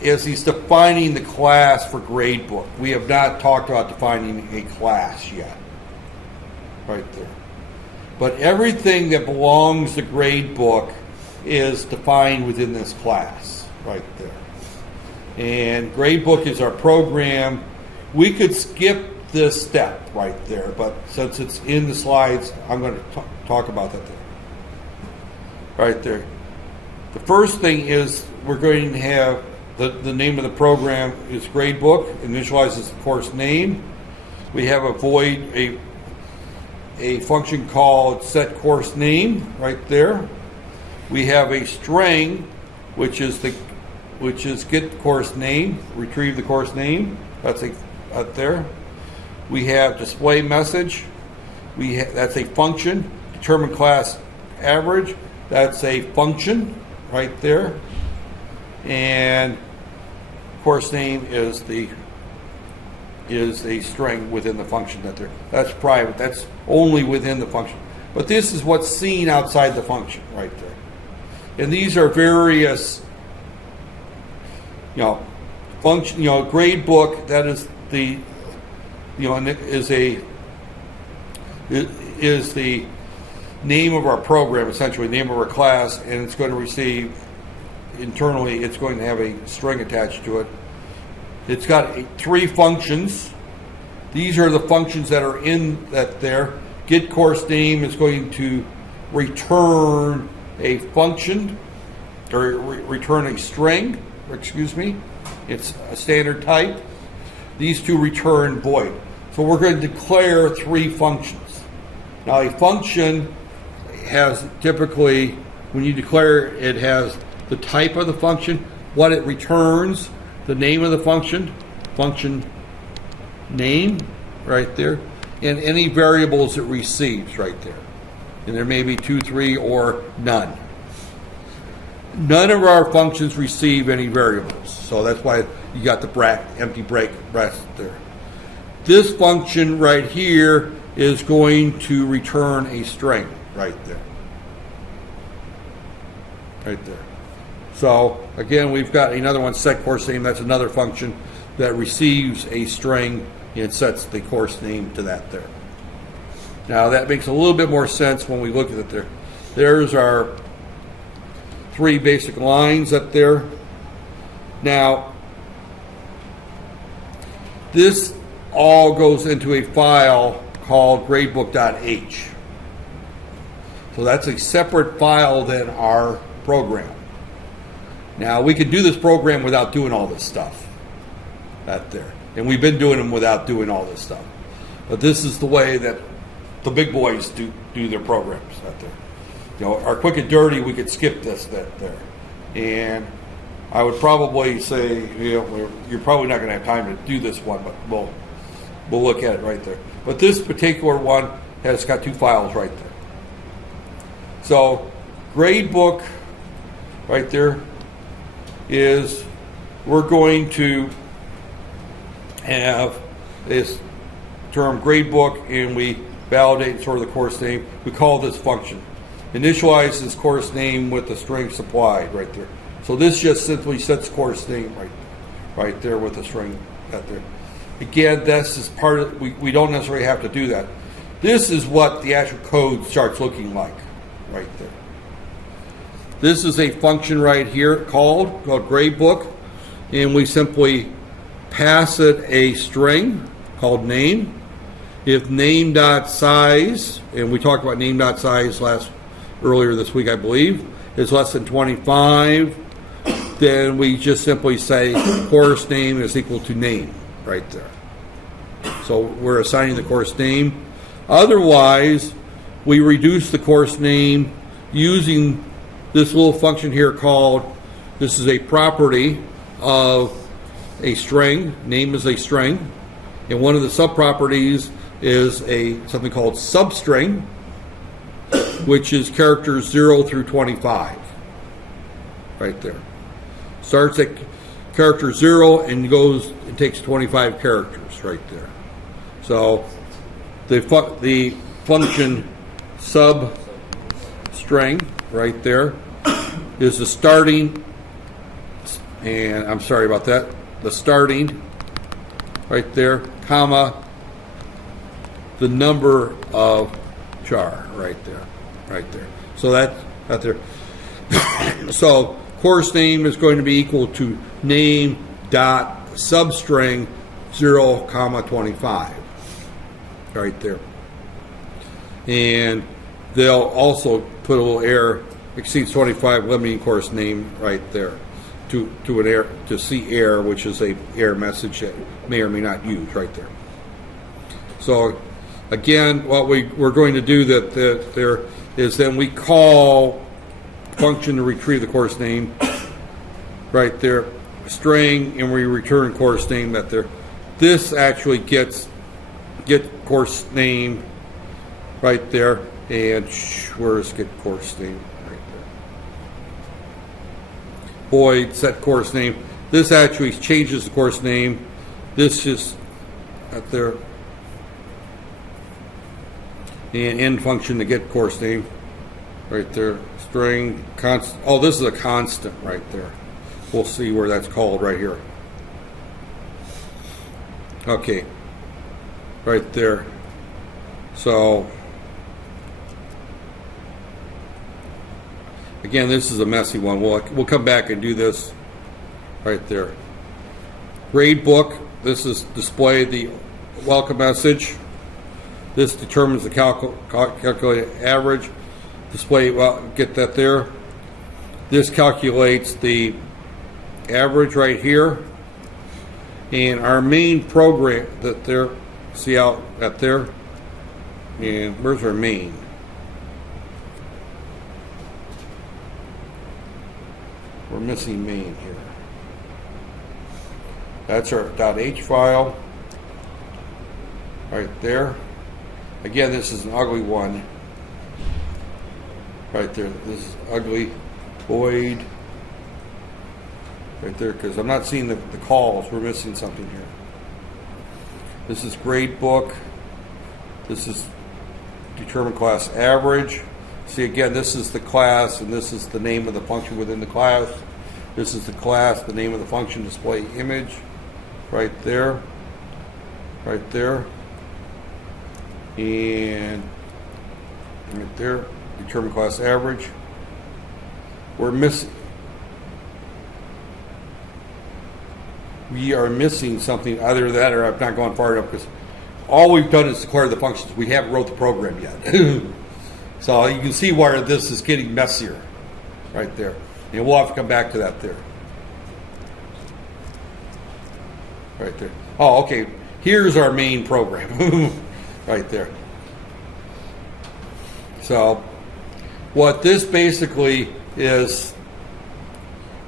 is he's defining the class for gradebook. We have not talked about defining a class yet. Right there. But everything that belongs to gradebook is defined within this class right there. And gradebook is our program. We could skip this step right there, but since it's in the slides, I'm going to talk about that there. Right there. The first thing is we're going to have the name of the program is gradebook, initializes the course name. We have a void, a function called set course name right there. We have a string, which is get course name, retrieve the course name. That's out there. We have display message. That's a function. Determine class average. That's a function right there. And course name is a string within the function that there. That's private. That's only within the function. But this is what's seen outside the function right there. And these are various, function, gradebook. That is the, is the name of our program, essentially name of our class, and it's going to receive internally. It's going to have a string attached to it. It's got 3 functions. These are the functions that are in that there. Get course name is going to return a function, or return a string, it's a standard type. These 2 return void. So we're going to declare 3 functions. Now a function has typically, when you declare it, has the type of the function, what it returns, the name of the function name right there, and any variables it receives right there. And there may be 2, 3, or none. None of our functions receive any variables. So that's why you got the empty bracket there. This function right here is going to return a string right there. Right there. So again, we've got another one, set course name. That's another function that receives a string and sets the course name to that there. Now that makes a little bit more sense when we look at it there. There's our 3 basic lines up there. Now, this all goes into a file called gradebook.h. So that's a separate file than our program. Now, we could do this program without doing all this stuff. That there. And we've been doing them without doing all this stuff. But this is the way that the big boys do their programs out there. Our quick and dirty, we could skip that there. And I would probably say, you're probably not going to have time to do this one, but we'll look at it right there. But this particular one has got 2 files right there. So gradebook right there is, we're going to have this term gradebook, and we validate sort of the course name. We call this function. Initialize this course name with the string supplied right there. So this just simply sets course name right there with the string right there. Again, this is part of, we don't necessarily have to do that. This is what the actual code starts looking like right there. This is a function right here called gradebook, and we simply pass it a string called name. If name.size, and we talked about name.size earlier this week, I believe, is less than 25, then we just simply say course name is equal to name right there. So we're assigning the course name. Otherwise, we reduce the course name using this little function here called, this is a property of a string. Name is a string, and one of the subproperties is something called substring, which is characters 0 through 25 right there. Starts at character 0 and takes 25 characters right there. So the function substring right there is the starting, and I'm sorry about that, the starting right there, comma, the number of char right there. So that's right there. So course name is going to be equal to name dot substring 0, 25 right there. And they'll also put a little error exceeds 25 limiting course name right there to an error, to see error, which is a error message that may or may not use right there. So again, what we're going to do there is then we call function to retrieve the course name right there, string, and we return course name that there. This actually get course name right there, and where's get course name right there? Void set course name. This actually changes the course name. This is right there. And end function to get course name right there. String constant. Oh, this is a constant right there. We'll see where that's called right here. Okay, right there. So again, this is a messy one. We'll come back and do this right there. Grade book. This is display the welcome message. This determines the calculated average. Display, well, get that there. This calculates the average right here. And our main program that there, see out at there? And where's our main? We're missing main here. That's our .h file right there. Again, this is an ugly one right there. This is ugly void right there, because I'm not seeing the calls. We're missing something here. This is grade book. This is determine class average. See, again, this is the class, and this is the name of the function within the class. This is the class, the name of the function, display image right there, right there. And right there, determine class average. We are missing something, either that or I've not gone far enough, because all we've done is declare the functions. We haven't wrote the program yet. So you can see where this is getting messier right there. And we'll have to come back to that there. Right there. Oh, okay. Here's our main program. Right there. So what this basically is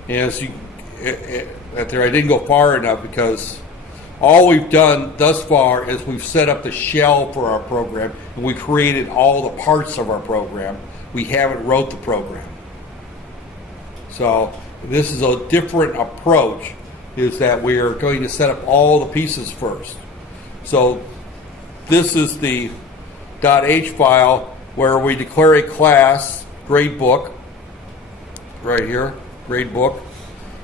you right there, I didn't go far enough, because all we've done thus far is we've set up the shell for our program, and we created all the parts of our program. We haven't wrote the program. So this is a different approach, is that we are going to set up all the pieces first. So this is the .h file where we declare a class gradebook right here, gradebook,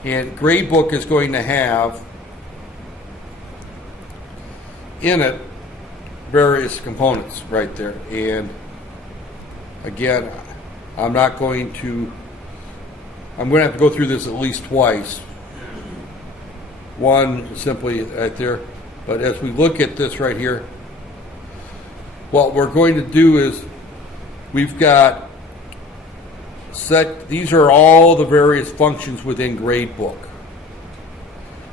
and gradebook is going to have in it various components right there. And again, I'm going to have to go through this at least twice. One simply right there, but as we look at this right here, what we're going to do is we've got these are all the various functions within gradebook.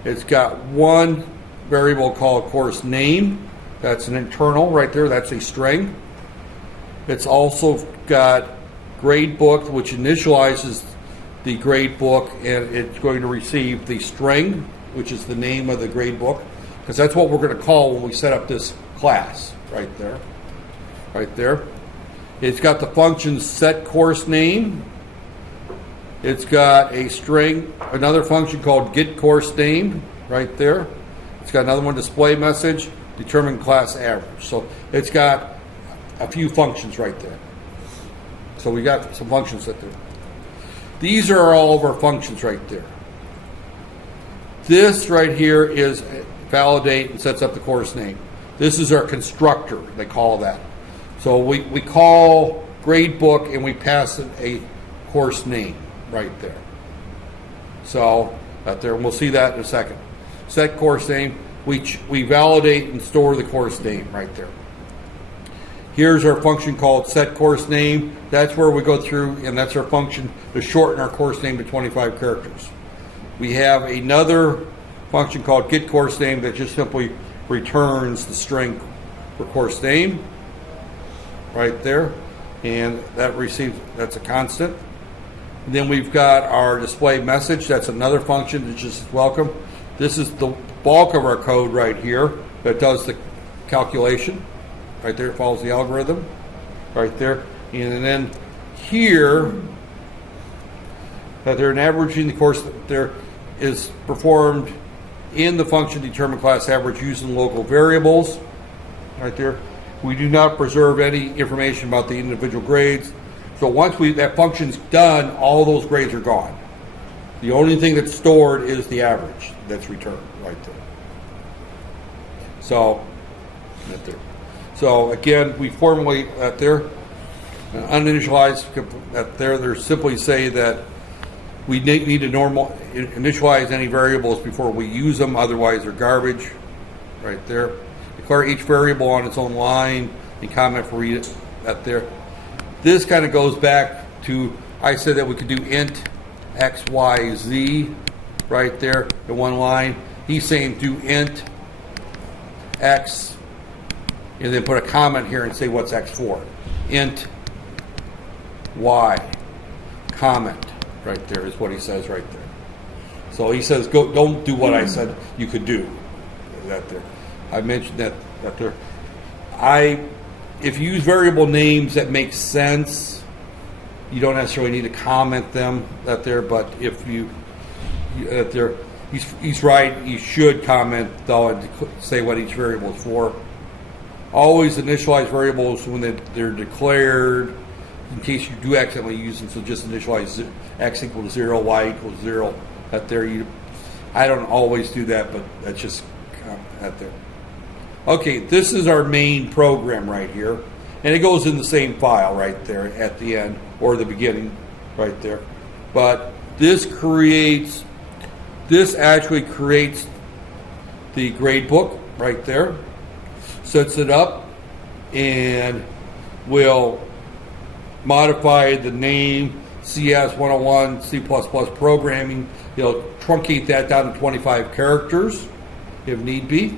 It's got one variable called course name. That's an internal right there. That's a string. It's also got gradebook, which initializes the gradebook, and it's going to receive the string, which is the name of the gradebook, because that's what we're going to call when we set up this class right there. Right there. It's got the function set course name. It's got a string, another function called get course name right there. It's got another one, display message, determine class average. So it's got a few functions right there. So we got some functions right there. These are all of our functions right there. This right here is validate and sets up the course name. This is our constructor, they call that. So we call gradebook and we pass it a course name right there. So right there, and we'll see that in a second. Set course name, we validate and store the course name right there. Here's our function called set course name. That's where we go through, and that's our function to shorten our course name to 25 characters. We have another function called get course name that just simply returns the string for course name right there, and that's a constant. And then we've got our display message. That's another function that's just welcome. This is the bulk of our code right here that does the calculation. Right there, follows the algorithm. Right there. And then here, that they're averaging the course that there is performed in the function determine class average using local variables. Right there. We do not preserve any information about the individual grades. So once that function's done, all those grades are gone. The only thing that's stored is the average that's returned right there. So, right there. So again, we formulate that there, uninitialized that there. They simply say that we need to initialize any variables before we use them, otherwise they're garbage. Right there. Declare each variable on its own line and comment for each that there. This kind of goes back to, I said that we could do int x, y, z right there in one line. He's saying do int x and then put a comment here and say what's x for. Int y, comment right there is what he says right there. So he says don't do what I said you could do. That there. I mentioned that there. If you use variable names that make sense, you don't necessarily need to comment them that there. But if that there, he's right. You should comment though and say what each variable is for. Always initialize variables when they're declared, in case you do accidentally use them. So just initialize x equals 0, y equals 0. That there. I don't always do that, but that's just that there. Okay, this is our main program right here, and it goes in the same file right there at the end or the beginning right there. But this actually creates the grade book right there, sets it up, and will modify the name CS 101 C++ programming. It'll truncate that down to 25 characters if need be.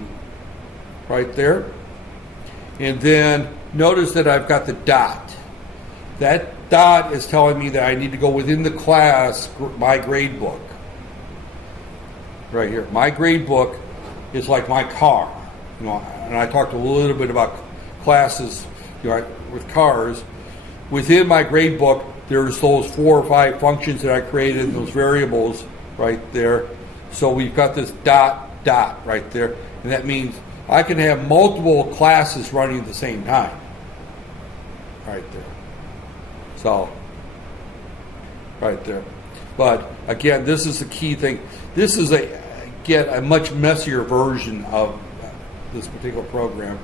Right there. And then notice that I've got the dot. That dot is telling me that I need to go within the class my gradebook. Right here. My gradebook is like my car. You know, and I talked a little bit about classes, you know, with cars. Within my gradebook, there's those 4 or 5 functions that I created, those variables right there. So we've got this dot right there, and that means I can have multiple classes running at the same time. Right there. So, right there. But again, this is the key thing. This is a much messier version of this particular program.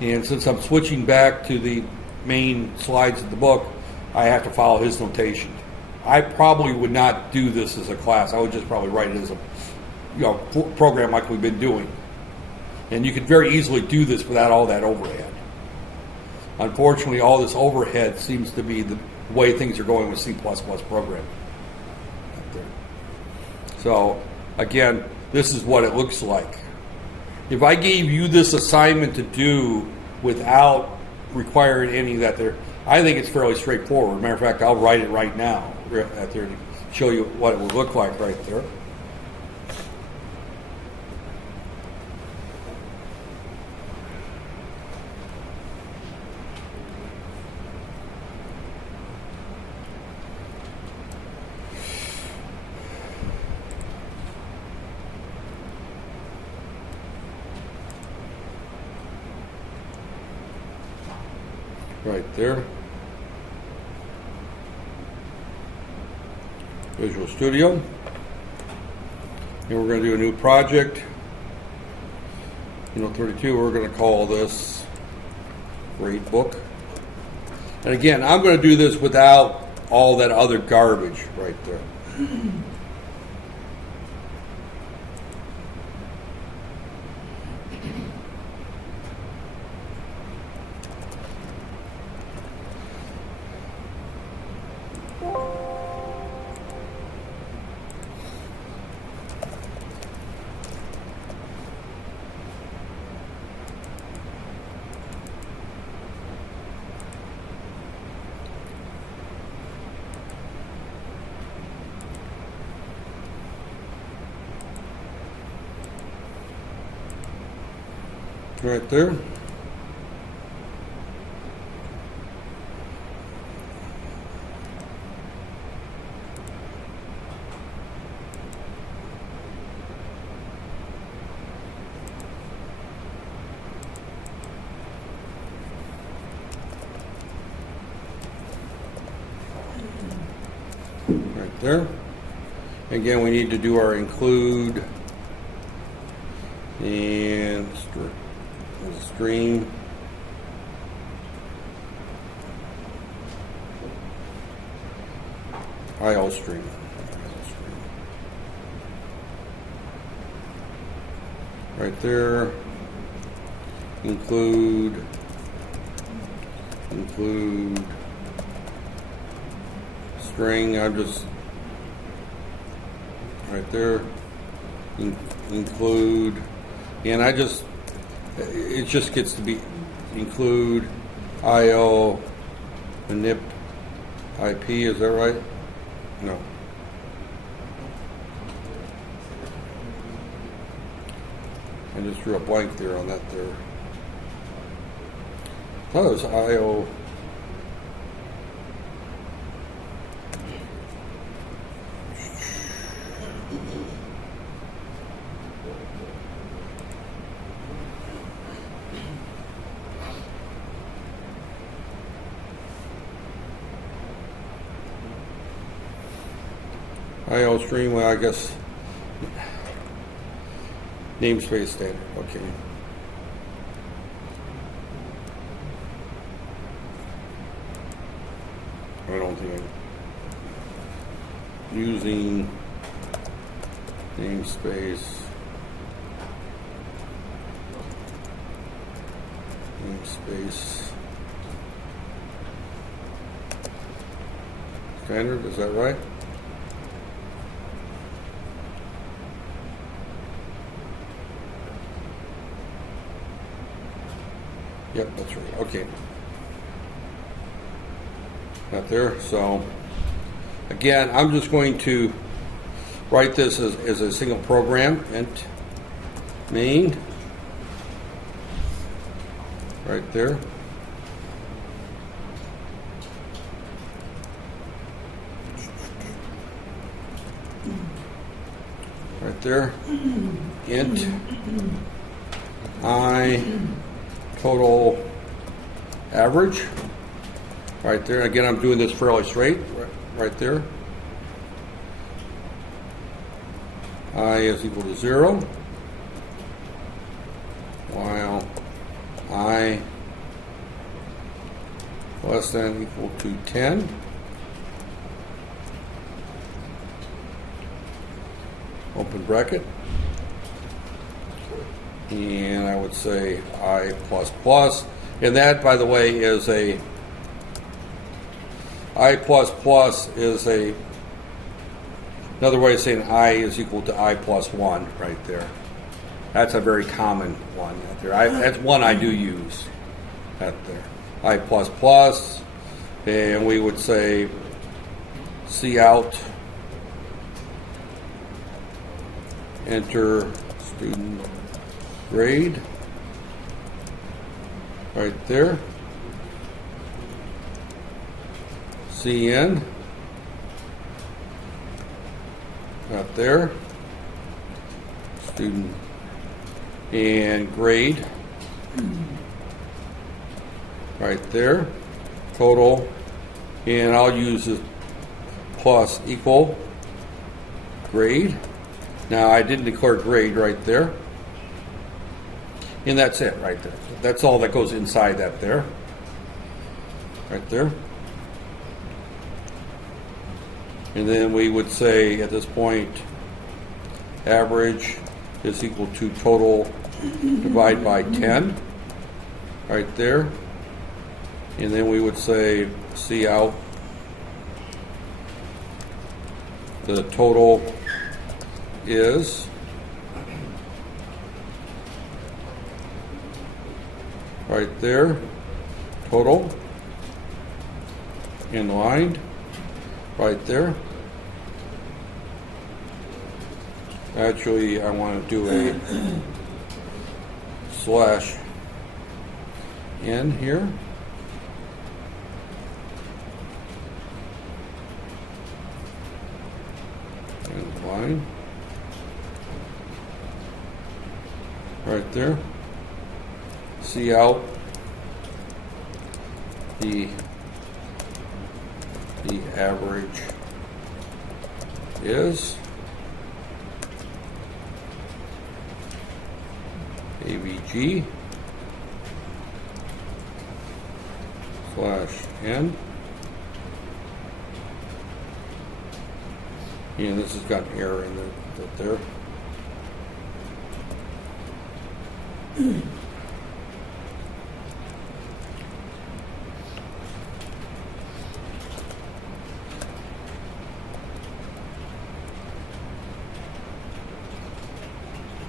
And since I'm switching back to the main slides of the book, I have to follow his notation. I probably would not do this as a class. I would just probably write it as a program like we've been doing. And you could very easily do this without all that overhead. Unfortunately, all this overhead seems to be the way things are going with C++ programming. So, again, this is what it looks like. If I gave you this assignment to do without requiring any of that there, I think it's fairly straightforward. Matter of fact, I'll write it right now right there to show you what it would look like right there. Right there. Visual Studio. And we're going to do a new project. 32, we're going to call this Grade Book. And again, I'm going to do this without all that other garbage right there. Right there. Right there. Again, we need to do our include and stream. IO stream. Right there. Include string. I'm just right there. Include, and it just gets to be include IO manip IP. Is that right? No. I just drew a blank there on that there. I thought it was IO. IO stream, well, I guess namespace standard, okay. I don't think I'm using namespace standard, is that right? Yep, that's right. Okay. Not there. So, again, I'm just going to write this as a single program. Int main. Right there. Right there. Int I total average. Right there. Again, I'm doing this fairly straight. Right there. I is equal to 0, while I less than equal to 10. Open bracket. And I would say I plus plus. And that, by the way, is a I plus plus is another way of saying I is equal to I plus 1 right there. That's a very common one out there. That's one I do use out there. I plus plus, and we would say C out, enter student grade right there. CN out there, student and grade right there, total, and I'll use it plus equal grade. Now I didn't declare grade right there, and that's it right there. That's all that goes inside that there, right there. And then we would say at this point, average is equal to total divided by 10, right there. And then we would say C out, the total is right there, total, inlined, right there. Actually, I want to do a slash in here. And line. Right there. See out the average is AVG slash N, and this has got an error in there.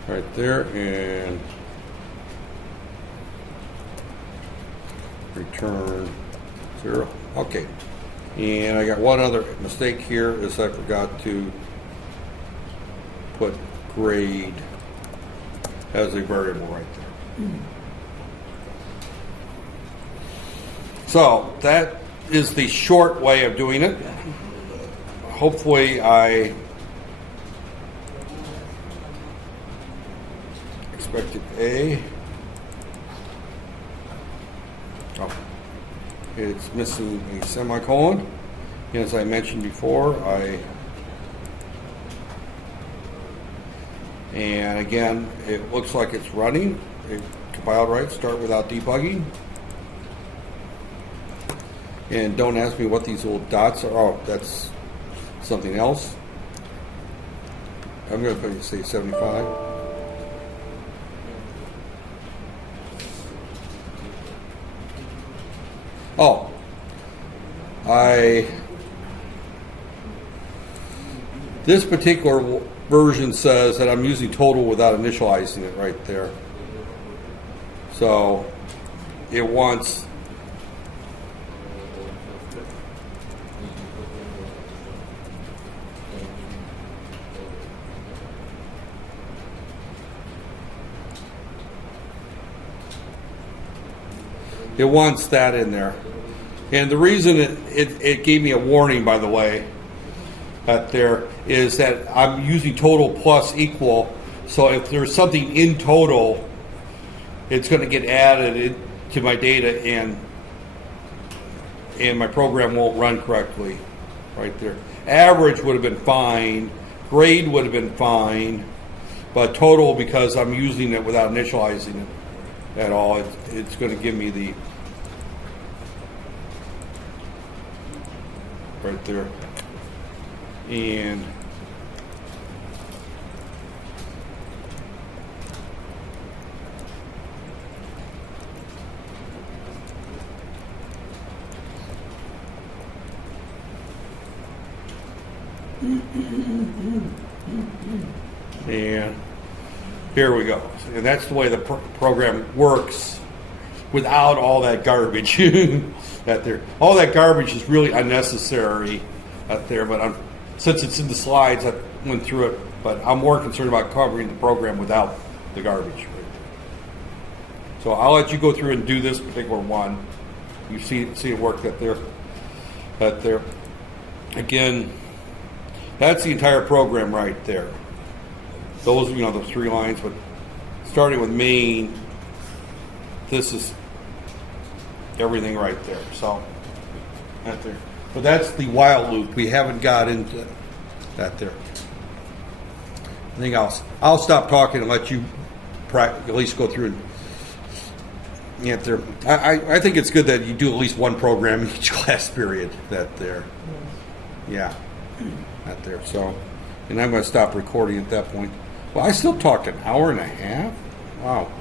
Right there, and return 0. Okay, and I got one other mistake here, is I forgot to put grade as a variable right there. So that is the short way of doing it. Hopefully I expected A. Oh, it's missing a semicolon. As I mentioned before, and again, it looks like it's running. It compiled right. Start without debugging. And don't ask me what these little dots are. Oh, that's something else. I'm going to say 75. Oh, this particular version says that I'm using total without initializing it right there. So it wants that in there. And the reason it gave me a warning, by the way, that there is that I'm using total plus equal. So if there's something in total, it's going to get added to my data, and my program won't run correctly right there. Average would have been fine, grade would have been fine, but total, because I'm using it without initializing it at all, it's going to give me the right there. And and here we go. And that's the way the program works without all that garbage. That there, all that garbage is really unnecessary out there. But since it's in the slides, I went through it. But I'm more concerned about covering the program without the garbage. Right there. So I'll let you go through and do this particular one. You see it work that there. That there. Again, that's the entire program right there. Those, those 3 lines, but starting with main, this is everything right there. So, right there. But that's the while loop. We haven't got into that there. Anything else? I'll stop talking and let you at least go through and get there. I think it's good that you do at least one program in each class period. That there. Yeah. That there. So, and I'm going to stop recording at that point. Well, I still talked an hour and a half. Wow.